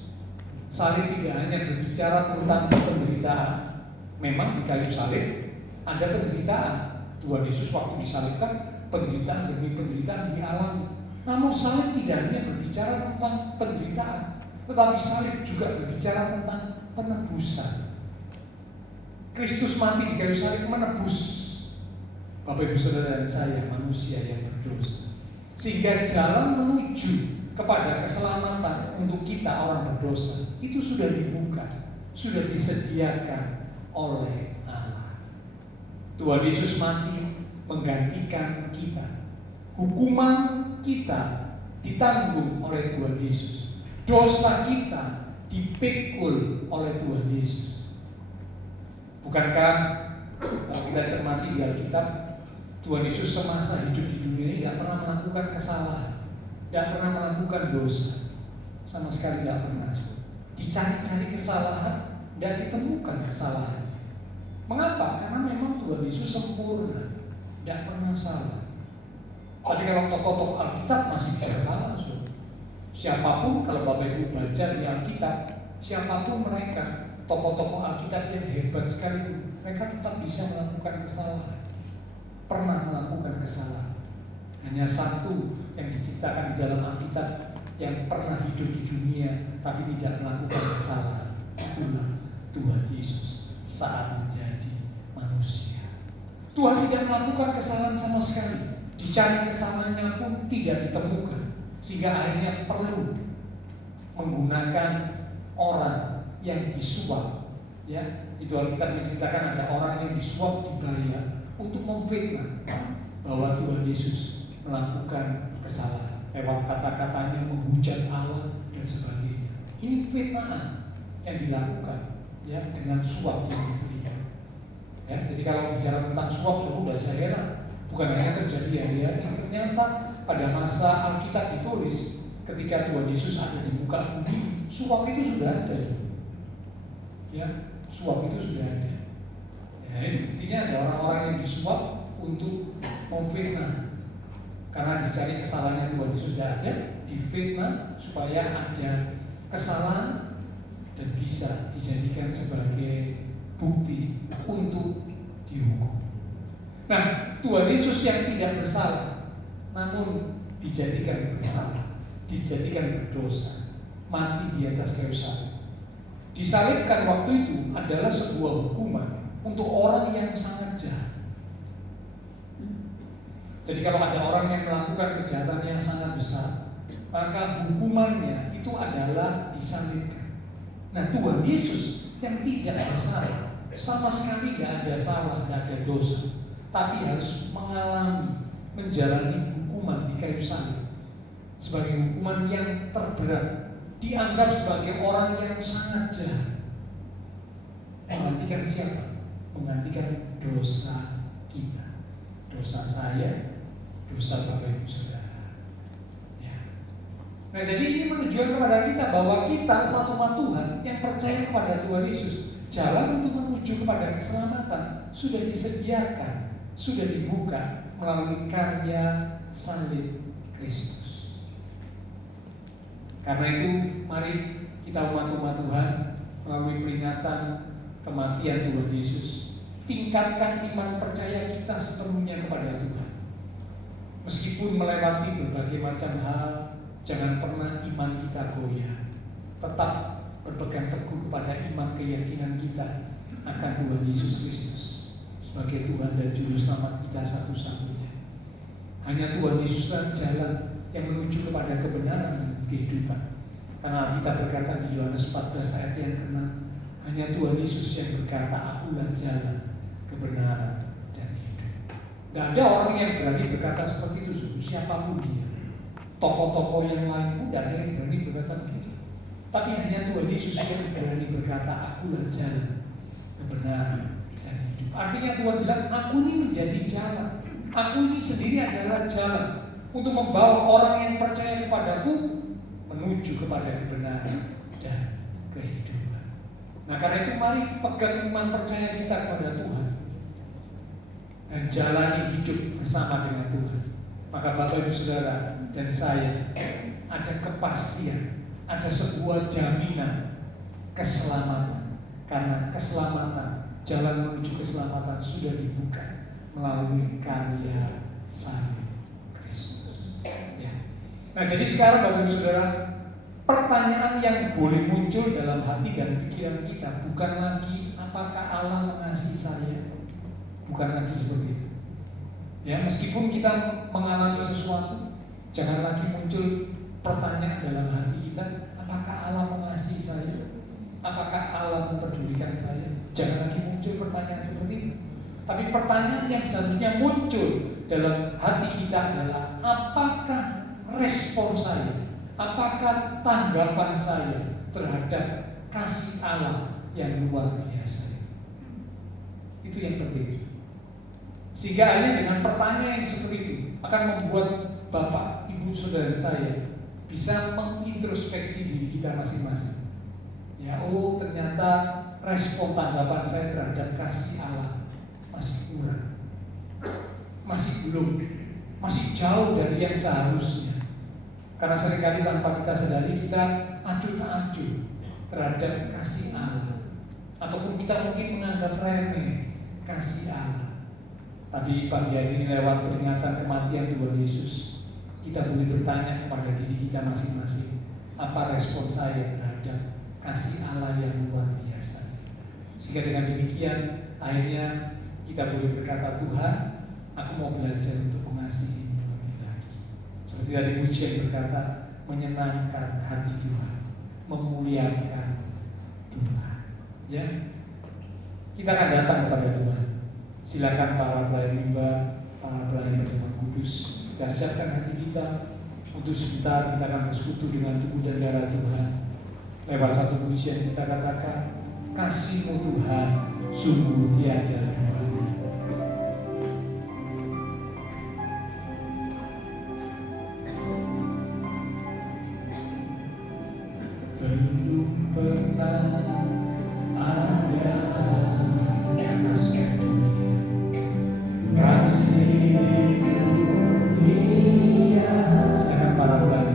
salib tidak hanya berbicara tentang penderitaan. Memang di kayu salib ada penderitaan. Tuhan Yesus waktu disalibkan, penderitaan demi penderitaan dialami. Namun salib tidak hanya berbicara tentang penderitaan, tetapi salib juga berbicara tentang penebusan. Kristus mati di kayu salib menebus Bapak Ibu Saudara dan saya, manusia yang berdosa, sehingga jalan menuju kepada keselamatan untuk kita orang berdosa itu sudah dibuka, sudah disediakan oleh Allah. Tuhan Yesus mati menggantikan kita. Hukuman kita ditanggung oleh Tuhan Yesus. Dosa kita dipikul oleh Tuhan Yesus. Bukankah Kalau kita cermati di Alkitab, Tuhan Yesus semasa hidup di dunia ini tidak pernah melakukan kesalahan, tidak pernah melakukan dosa, sama sekali tidak pernah. Dicari-cari kesalahan, tidak ditemukan kesalahan. Mengapa? Karena memang Tuhan Yesus sempurna, tidak pernah salah. Tapi kalau tokoh-tokoh Alkitab masih bisa salah, siapapun, kalau Bapak Ibu baca di Alkitab, siapapun mereka, tokoh-tokoh Alkitab yang hebat sekali, mereka tetap bisa melakukan kesalahan, pernah melakukan kesalahan. Hanya satu yang diceritakan di dalam Alkitab yang pernah hidup di dunia tapi tidak melakukan kesalahan, itulah Tuhan Yesus saat menjadi manusia. Tuhan tidak melakukan kesalahan sama sekali, dicari kesalahannya pun tidak ditemukan, sehingga akhirnya perlu menggunakan orang yang disuap. Ya, itu Alkitab menceritakan ada orang yang disuap dibayar untuk memfitnah bahwa Tuhan Yesus melakukan kesalahan lewat kata-katanya menghujat Allah dan sebagainya. Ini fitnah yang dilakukan, ya, dengan suap yang diberikan. Ya, jadi kalau bicara tentang suap, sudah saya heran. Bukan hanya terjadi hari-hari, ternyata pada masa Alkitab ditulis, ketika Tuhan Yesus ada di muka bumi, suap itu sudah ada. Ya, suap itu sudah ada. Ya, ini buktinya ada orang-orang yang disuap untuk memfitnah. Karena dicari kesalahannya Tuhan Yesus sudah ada, difitnah supaya ada kesalahan dan bisa dijadikan sebagai bukti untuk dihukum. Nah, Tuhan Yesus yang tidak bersalah, namun dijadikan bersalah, dijadikan berdosa, mati di atas kayu salib. Disalibkan waktu itu adalah sebuah hukuman untuk orang yang sangat jahat. Jadi kalau ada orang yang melakukan kejahatan yang sangat besar, maka hukumannya itu adalah disalibkan. Nah, Tuhan Yesus yang tidak bersalah, sama sekali tidak ada salah, tidak ada dosa, tapi harus menjalani hukuman di kayu salib sebagai hukuman yang terberat, dianggap sebagai orang yang sangat jahat. Menggantikan siapa? Menggantikan dosa kita, dosa saya, dosa Bapak Ibu Saudara. Ya. Nah, jadi ini menunjukkan kepada kita bahwa kita umat-umat Tuhan yang percaya kepada Tuhan Yesus, jalan untuk menuju kepada keselamatan sudah disediakan, sudah dibuka melalui karya salib Kristus. Karena itu, mari kita umat-umat Tuhan melalui peringatan kematian Tuhan Yesus, tingkatkan iman percaya kita sepenuhnya kepada Tuhan. Meskipun melewati berbagai macam hal, jangan pernah iman kita goyah. Tetap berpegang teguh kepada iman keyakinan kita akan Tuhan Yesus Kristus sebagai Tuhan dan Juru Selamat kita satu-satunya. Hanya Tuhan Yesuslah jalan yang menuju kepada kebenaran dan kehidupan. Karena kita berkata di Yohanes 14 ayat yang ke-6, hanya Tuhan Yesus yang berkata, akulah jalan, kebenaran, dan hidup. Tidak ada orang yang berani berkata seperti itu, siapapun dia. Tokoh-tokoh yang lain pun tidak ada yang berani berkata begitu. Tapi hanya Tuhan Yesus yang berani berkata, akulah jalan, kebenaran, dan hidup. Artinya Tuhan bilang, aku ini menjadi jalan. Aku ini sendiri adalah jalan untuk membawa orang yang percaya kepadaku menuju kepada kebenaran dan kehidupan. Nah, karena itu mari pegang iman percaya kita kepada Tuhan dan jalani hidup bersama dengan Tuhan. Maka Bapak Ibu Saudara dan saya ada kepastian, ada sebuah jaminan keselamatan. Karena keselamatan, jalan menuju keselamatan sudah dibuka melalui karya salib Kristus. Ya. Nah, jadi sekarang Bapak Ibu Saudara, pertanyaan yang boleh muncul dalam hati dan pikiran kita bukan lagi apakah Allah mengasihi saya, bukan lagi seperti itu. Ya, meskipun kita mengalami sesuatu, jangan lagi muncul pertanyaan dalam hati kita, apakah Allah mengasihi saya, apakah Allah mempedulikan saya. Jangan lagi muncul pertanyaan seperti itu. Tapi pertanyaan yang selanjutnya muncul dalam hati kita adalah, apakah respon saya, apakah tanggapan saya terhadap kasih Allah yang luar biasa? Itu yang penting. Sehingga hanya dengan pertanyaan yang seperti itu akan membuat Bapak, Ibu, Saudara saya bisa mengintrospeksi diri kita masing-masing. Ya, oh ternyata respon tanggapan saya terhadap kasih Allah masih kurang, masih belum, masih jauh dari yang seharusnya. Karena seringkali tanpa kita sadari kita acuh tak acuh terhadap kasih Allah, ataupun kita mungkin menganggap remeh kasih Allah. Tadi pagi hari ini lewat peringatan kematian Tuhan Yesus, kita boleh bertanya kepada diri kita masing-masing, apa respon saya terhadap kasih Allah yang luar biasa. Sehingga dengan demikian akhirnya kita boleh berkata, Tuhan, aku mau belajar untuk mengasihi lebih lagi. Seperti tadi pujian berkata, menyenangkan hati Tuhan, memuliakan Tuhan. Ya, kita akan datang kepada Tuhan. Silakan para pelayan mimbar, para pelayan pertemuan kudus, kita siapkan hati kita untuk sebentar kita akan bersekutu dengan tubuh dan darah Tuhan. Lewat satu pujian kita katakan, kasih-Mu Tuhan sungguh tiada duanya. Belum pernah ada kasih dunia. Silakan para pelayan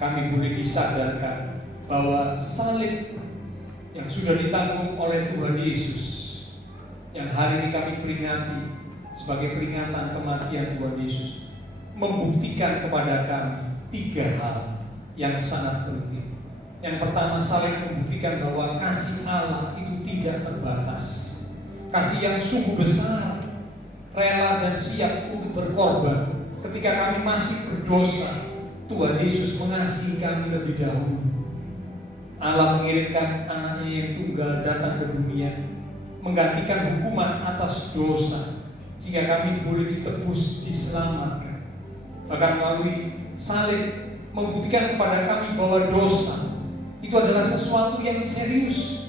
kami boleh disadarkan bahwa salib yang sudah ditanggung oleh Tuhan Yesus, yang hari ini kami peringati sebagai peringatan kematian Tuhan Yesus, membuktikan kepada kami 3 hal yang sangat penting. Yang pertama, salib membuktikan bahwa kasih Allah itu tidak terbatas. Kasih yang sungguh besar, rela dan siap untuk berkorban. Ketika kami masih berdosa, Tuhan Yesus mengasihi kami lebih dahulu. Allah mengirimkan anaknya yang tunggal datang ke dunia, menggantikan hukuman atas dosa, sehingga kami boleh ditebus, diselamatkan. Bahkan melalui salib membuktikan kepada kami bahwa dosa itu adalah sesuatu yang serius,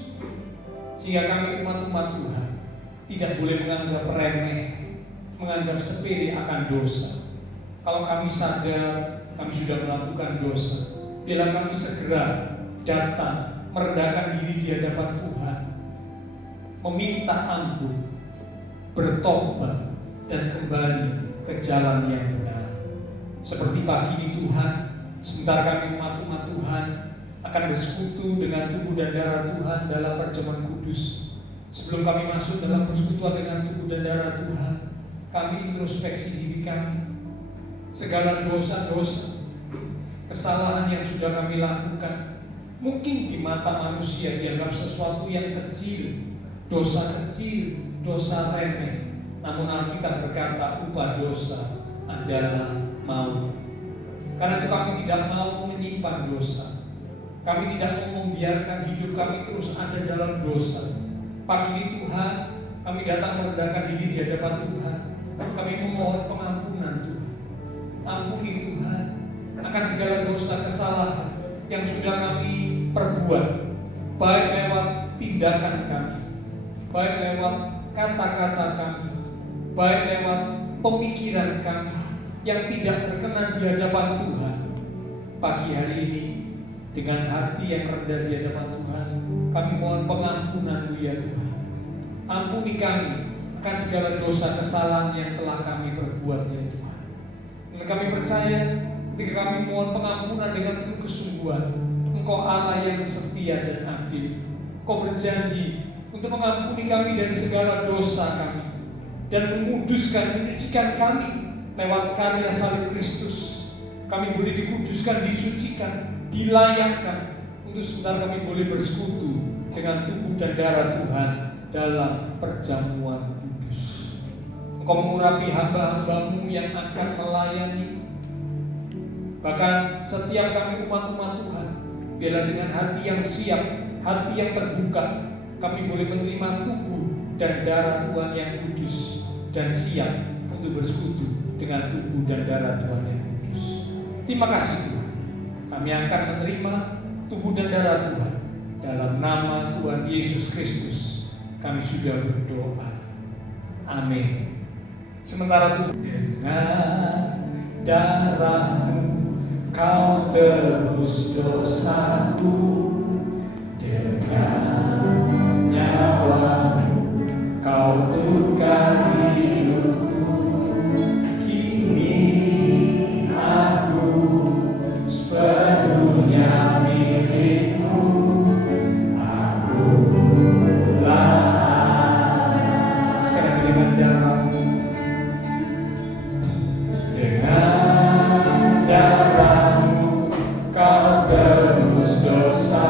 sehingga kami umat-umat Tuhan tidak boleh menganggap remeh, menganggap sepele akan dosa. Kalau kami sadar kami sudah melakukan dosa, biarlah kami segera datang merendahkan diri di hadapan Tuhan, meminta ampun, bertobat, dan kembali ke jalan yang benar. Seperti pagi ini Tuhan, sebentar kami umat-umat Tuhan akan bersekutu dengan tubuh dan darah Tuhan dalam perjamuan kudus. Sebelum kami masuk dalam persekutuan dengan tubuh dan darah Tuhan, kami introspeksi diri kami. Segala dosa-dosa, kesalahan yang sudah kami lakukan, mungkin di mata manusia dianggap sesuatu yang kecil, dosa kecil, dosa remeh. Namun Alkitab berkata upah dosa adalah maut. Karena itu kami tidak mau menyimpan dosa. Kami tidak mau membiarkan hidup kami terus ada dalam dosa. Pagi ini Tuhan, kami datang merendahkan diri di hadapan Tuhan. Kami memohon pengampunan Tuhan. Ampuni Tuhan akan segala dosa kesalahan yang sudah kami perbuat, baik lewat tindakan kami, baik lewat kata-kata kami, baik lewat pemikiran kami yang tidak berkenan di hadapan Tuhan. Pagi hari ini dengan hati yang rendah di hadapan Tuhan, kami mohon pengampunan-Mu ya Tuhan. Ampuni kami akan segala dosa kesalahan yang telah kami perbuat ya Tuhan. Dan kami percaya ketika kami mohon pengampunan dengan penuh kesungguhan, Engkau Allah yang setia dan adil. Engkau berjanji untuk mengampuni kami dari segala dosa kami dan menguduskan, menyucikan kami lewat karya salib Kristus. Kami boleh dikuduskan, disucikan, dilayakkan untuk sebentar kami boleh bersekutu dengan tubuh dan darah Tuhan dalam perjamuan kudus. Engkau mengurapi hamba-hamba-Mu yang akan melayani. Bahkan setiap kami umat-umat Tuhan, biarlah dengan hati yang siap, hati yang terbuka, kami boleh menerima tubuh dan darah Tuhan yang kudus dan siap untuk bersekutu dengan tubuh dan darah Tuhan yang kudus. Terima kasih Tuhan. Kami akan menerima tubuh dan darah Tuhan. Dalam nama Tuhan Yesus Kristus kami sudah berdoa. Amin. Sementara itu dengan darah-Mu Kau tebus dosaku, dengan nyawa-Mu Kau tukar hidupku. Kini aku sepenuhnya milik-Mu. Aku sekarang dengan darah-Mu, dengan darah-Mu Kau tebus dosa.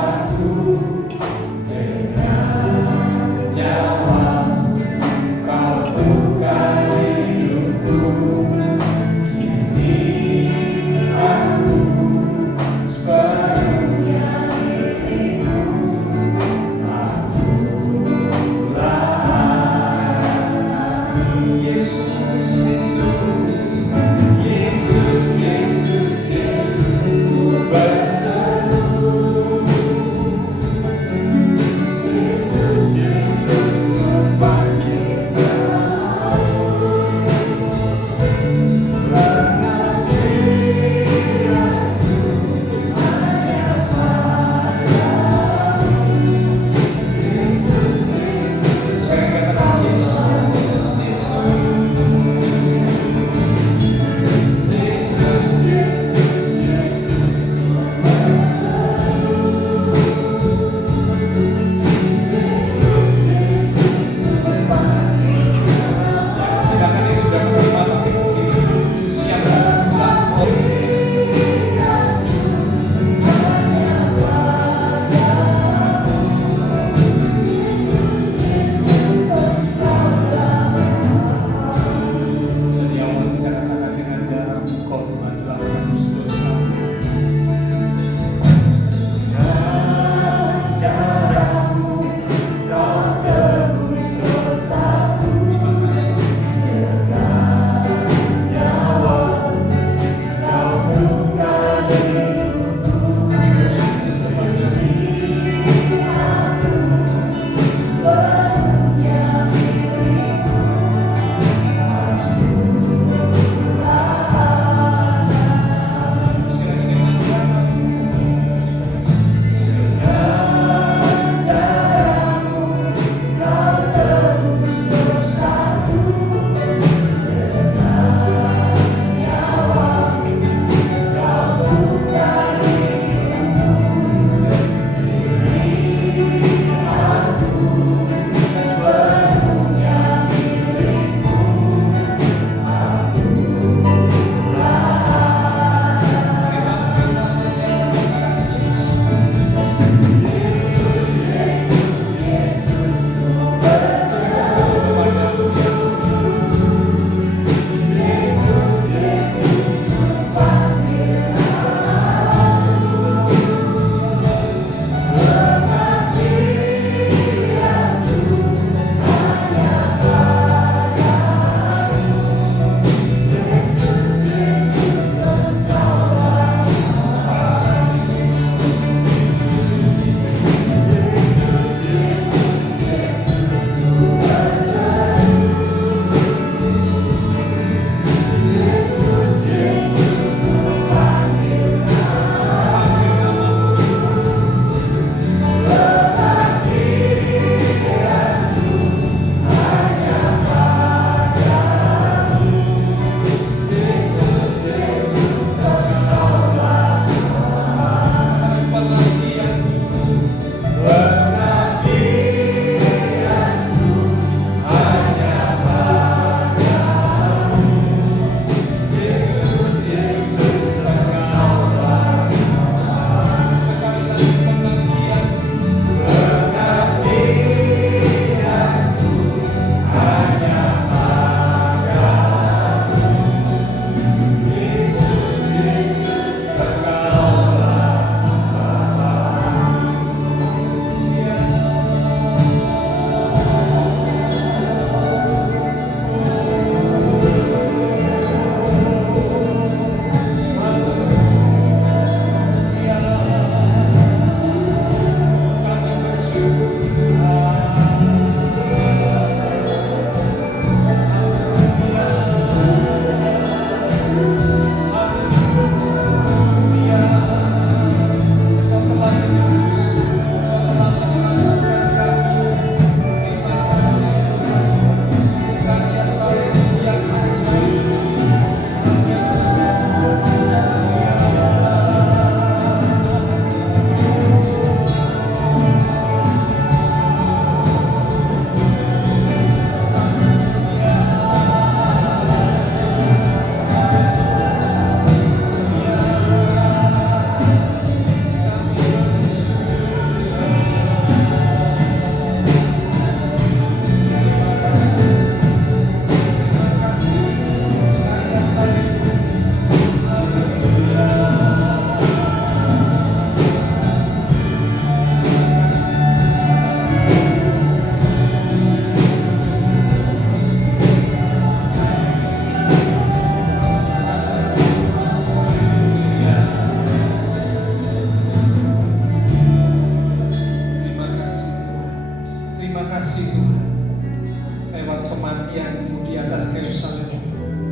kematian-Mu di atas kayu salib,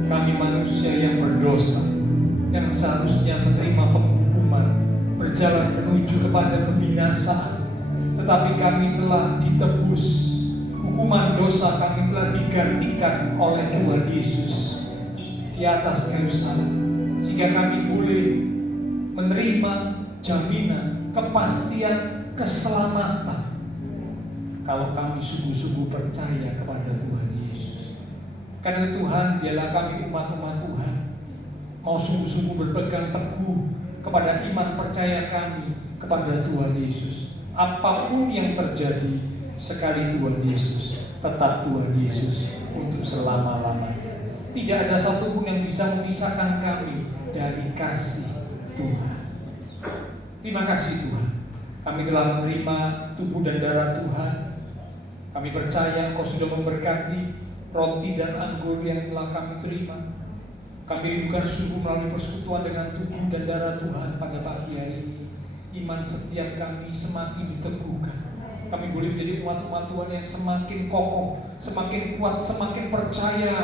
kami manusia yang berdosa, yang seharusnya menerima penghukuman, berjalan menuju kepada kebinasaan, tetapi kami telah ditebus. Hukuman dosa kami telah digantikan oleh Tuhan Yesus di atas kayu salib, sehingga kami boleh menerima jaminan, kepastian, keselamatan kalau kami sungguh-sungguh percaya kepada Tuhan Yesus. Karena Tuhan, dialah kami umat-umat Tuhan, mau sungguh-sungguh berpegang teguh kepada iman percaya kami kepada Tuhan Yesus. Apapun yang terjadi, sekali Tuhan Yesus, tetap Tuhan Yesus untuk selama-lamanya. Tidak ada satupun yang bisa memisahkan kami dari kasih Tuhan. Terima kasih Tuhan, kami telah menerima tubuh dan darah Tuhan. Kami percaya Engkau sudah memberkati roti dan anggur yang telah kami terima. Kami rindukan sungguh melalui persekutuan dengan tubuh dan darah Tuhan pada pagi hari ini. Iman setiap kami semakin diteguhkan. Kami boleh menjadi umat-umat Tuhan yang semakin kokoh, semakin kuat, semakin percaya,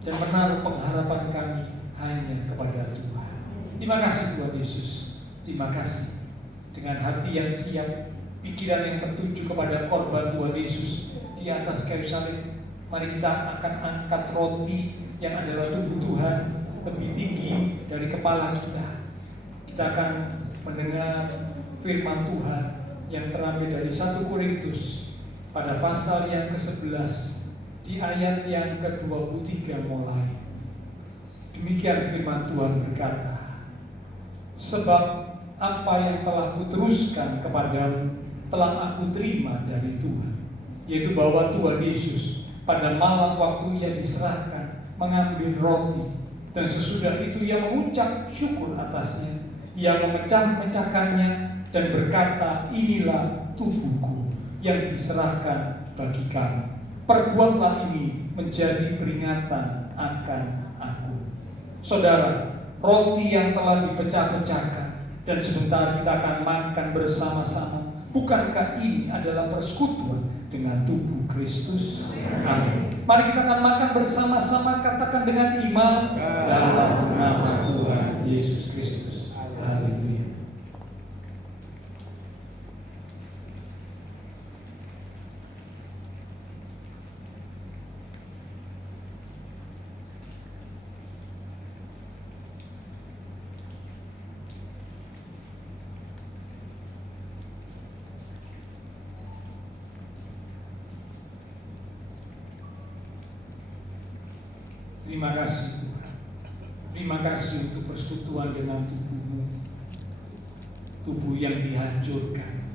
dan menaruh pengharapan kami hanya kepada Tuhan. Terima kasih Tuhan Yesus. Terima kasih. Dengan hati yang siap, pikiran yang tertuju kepada korban Tuhan Yesus di atas kayu salib, mari kita akan angkat roti yang adalah tubuh Tuhan lebih tinggi dari kepala kita. Kita akan mendengar firman Tuhan yang terambil dari 1 Korintus pada pasal yang ke-11 di ayat yang ke-23 mulai. Demikian firman Tuhan berkata, sebab apa yang telah kuteruskan kepadamu telah aku terima dari Tuhan, yaitu bahwa Tuhan Yesus pada malam waktu Ia diserahkan mengambil roti, dan sesudah itu Ia mengucap syukur atasnya. Ia memecah-mecahkannya dan berkata, inilah tubuhku yang diserahkan bagi kamu. Perbuatlah ini menjadi peringatan akan aku. Saudara, roti yang telah dipecah-pecahkan dan sebentar kita akan makan bersama-sama, bukankah ini adalah persekutuan dengan tubuh Kristus? Amin. Mari kita akan makan bersama-sama, katakan dengan iman dalam nama Tuhan Yesus Kristus. Haleluya. Terima kasih Tuhan. Terima kasih untuk persekutuan dengan tubuh-Mu, tubuh yang dihancurkan,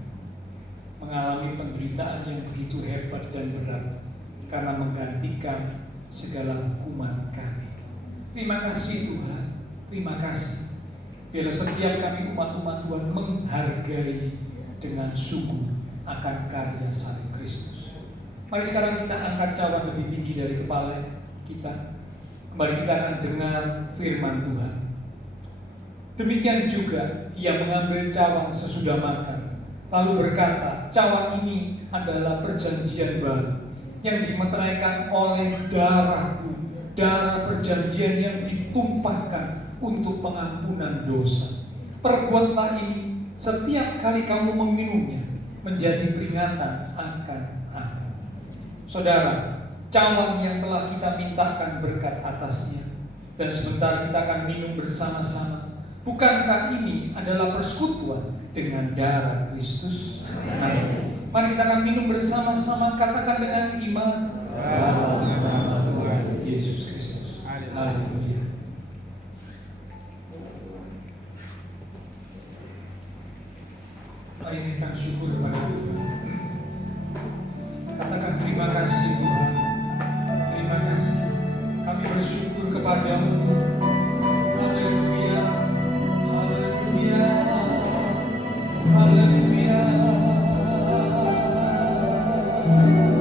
mengalami penderitaan yang begitu hebat dan berat karena menggantikan segala hukuman kami. Terima kasih Tuhan. Terima kasih. Biarlah setiap kami umat-umat Tuhan menghargai dengan sungguh akan karya salib Kristus. Mari sekarang kita angkat cawan lebih tinggi dari kepala kita. Kembali kita akan dengar firman Tuhan. Demikian juga Ia mengambil cawan sesudah makan, lalu berkata, cawan ini adalah perjanjian baru yang dimeteraikan oleh darahku, darah perjanjian yang ditumpahkan untuk pengampunan dosa. Perbuatlah ini setiap kali kamu meminumnya, menjadi peringatan akan aku. Saudara, cawan yang telah kita mintakan berkat atasnya, dan sebentar kita akan minum bersama-sama. Bukankah ini adalah persekutuan dengan darah Kristus? Amin. Mari kita akan minum bersama-sama, katakan dengan iman dalam nama Tuhan Yesus Kristus. Haleluya. Mari kita syukur kepada Tuhan. Katakan terima kasih Tuhan. Terima kasih. Kami bersyukur kepada-Mu. Haleluya. Haleluya. Haleluya. Haleluya.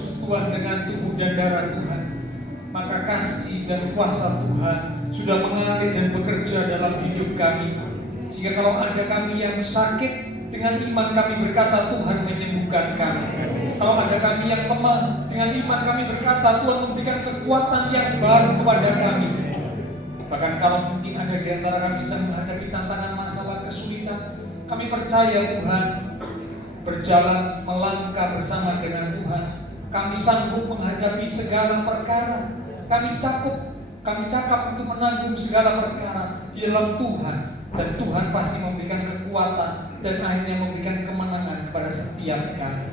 persekutuan dengan tubuh dan darah Tuhan, maka kasih dan kuasa Tuhan sudah mengalir dan bekerja dalam hidup kami. Sehingga kalau ada kami yang sakit, dengan iman kami berkata Tuhan menyembuhkan kami. Kalau ada kami yang lemah, dengan iman kami berkata Tuhan memberikan kekuatan yang baru kepada kami. Bahkan kalau mungkin ada di antara kami sedang menghadapi tantangan masalah kesulitan, kami percaya Tuhan berjalan melangkah bersama dengan Tuhan. Kami sanggup menghadapi segala perkara. Kami cakap untuk menanggung segala perkara di dalam Tuhan. Dan Tuhan pasti memberikan kekuatan dan akhirnya memberikan kemenangan kepada setiap kami.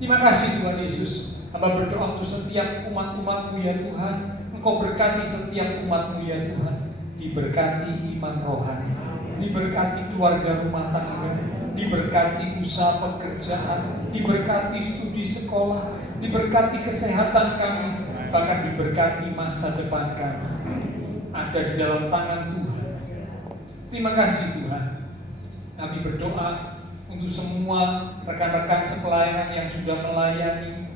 Terima kasih Tuhan Yesus. Hamba berdoa untuk setiap umat-umat-Mu ya Tuhan. Engkau berkati setiap umat-Mu ya Tuhan. Diberkati iman rohani, diberkati keluarga rumah tangga, diberkati usaha pekerjaan, diberkati studi sekolah, diberkati kesehatan kami, bahkan diberkati masa depan kami. Ada di dalam tangan Tuhan. Terima kasih Tuhan. Kami berdoa untuk semua rekan-rekan sepelayanan yang sudah melayani,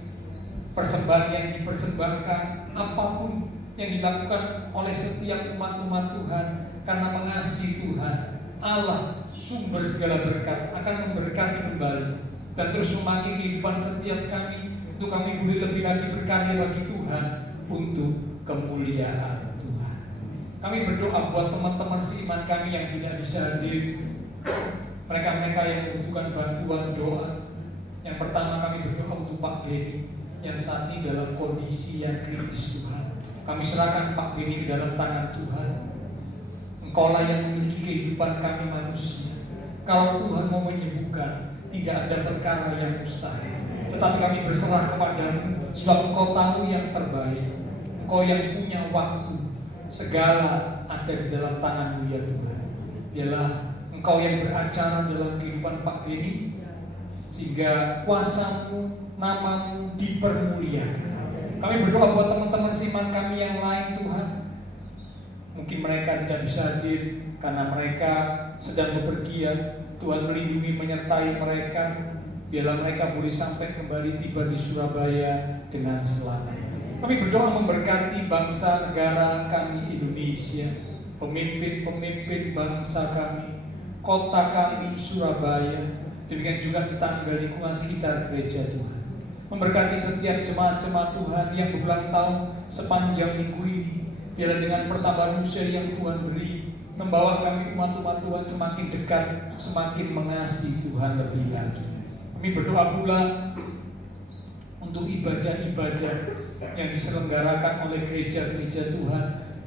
persembahan yang dipersembahkan, apapun yang dilakukan oleh setiap umat-umat Tuhan, karena mengasihi Tuhan, Allah sumber segala berkat akan memberkati kembali dan terus memakai kehidupan setiap kami, untuk kami boleh lebih lagi berkarya bagi Tuhan untuk kemuliaan Tuhan. Kami berdoa buat teman-teman seiman kami yang tidak bisa hadir, mereka-mereka yang membutuhkan bantuan doa. Yang pertama kami berdoa untuk Pak Gedi yang saat ini dalam kondisi yang kritis Tuhan. Kami serahkan Pak Gedi ke dalam tangan Tuhan. Engkaulah yang memiliki kehidupan kami manusia. Kalau Tuhan mau menyembuhkan, tidak ada perkara yang mustahil. Tetapi kami berserah kepadamu, sebab Engkau tahu yang terbaik. Engkau yang punya waktu. Segala ada di dalam tangan-Mu ya Tuhan. Biarlah Engkau yang beracara dalam kehidupan Pak Gedi, sehingga kuasa-Mu, nama-Mu dipermuliakan. Kami berdoa buat teman-teman seiman kami yang lain Tuhan. Mungkin mereka tidak bisa hadir karena mereka sedang bepergian. Tuhan melindungi menyertai mereka. Biarlah mereka boleh sampai kembali tiba di Surabaya dengan selamat. Kami berdoa memberkati bangsa negara kami Indonesia, pemimpin-pemimpin bangsa kami, kota kami Surabaya, demikian juga tetangga lingkungan sekitar gereja Tuhan. Memberkati setiap jemaat-jemaat Tuhan yang berulang tahun sepanjang minggu ini. Biarlah dengan pertambahan usia yang Tuhan beri, membawa kami umat-umat Tuhan semakin dekat, semakin mengasihi Tuhan lebih lagi. Kami berdoa pula untuk ibadah-ibadah yang diselenggarakan oleh gereja-gereja Tuhan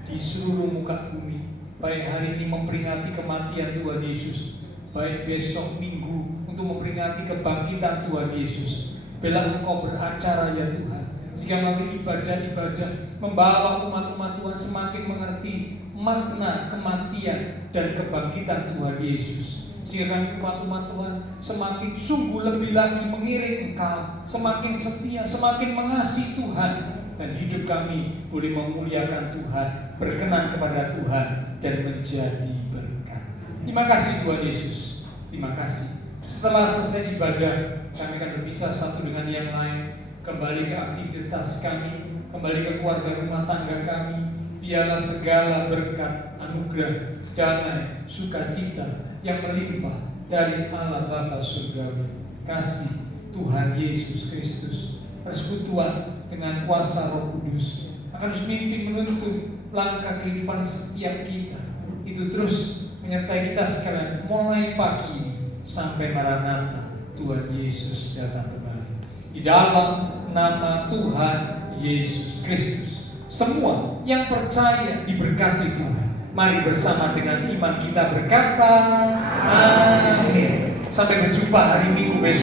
di seluruh muka bumi. Baik hari ini memperingati kematian Tuhan Yesus, baik besok minggu untuk memperingati kebangkitan Tuhan Yesus. Biarlah Engkau beracara ya Tuhan, jika melalui ibadah-ibadah membawa umat-umat Tuhan semakin mengerti makna kematian dan kebangkitan Tuhan Yesus. Sehingga umat-umat Tuhan semakin sungguh lebih lagi mengiring Engkau, semakin setia, semakin mengasihi Tuhan, dan hidup kami boleh memuliakan Tuhan, berkenan kepada Tuhan, dan menjadi berkat. Terima kasih Tuhan Yesus. Terima kasih. Setelah selesai ibadah, kami akan berpisah satu dengan yang lain, kembali ke aktivitas kami, kembali ke keluarga rumah tangga kami. Biarlah segala berkat, anugerah, damai, sukacita yang melimpah dari Allah Bapa Surgawi, kasih Tuhan Yesus Kristus, persekutuan dengan kuasa Roh Kudus akan memimpin menuntun langkah kehidupan setiap kita. Itu terus menyertai kita sekalian mulai pagi ini sampai Maranatha Tuhan Yesus datang kembali. Di dalam nama Tuhan Yesus Kristus, semua yang percaya diberkati Tuhan. Mari bersama dengan iman kita berkata, amin. Sampai berjumpa hari Minggu besok.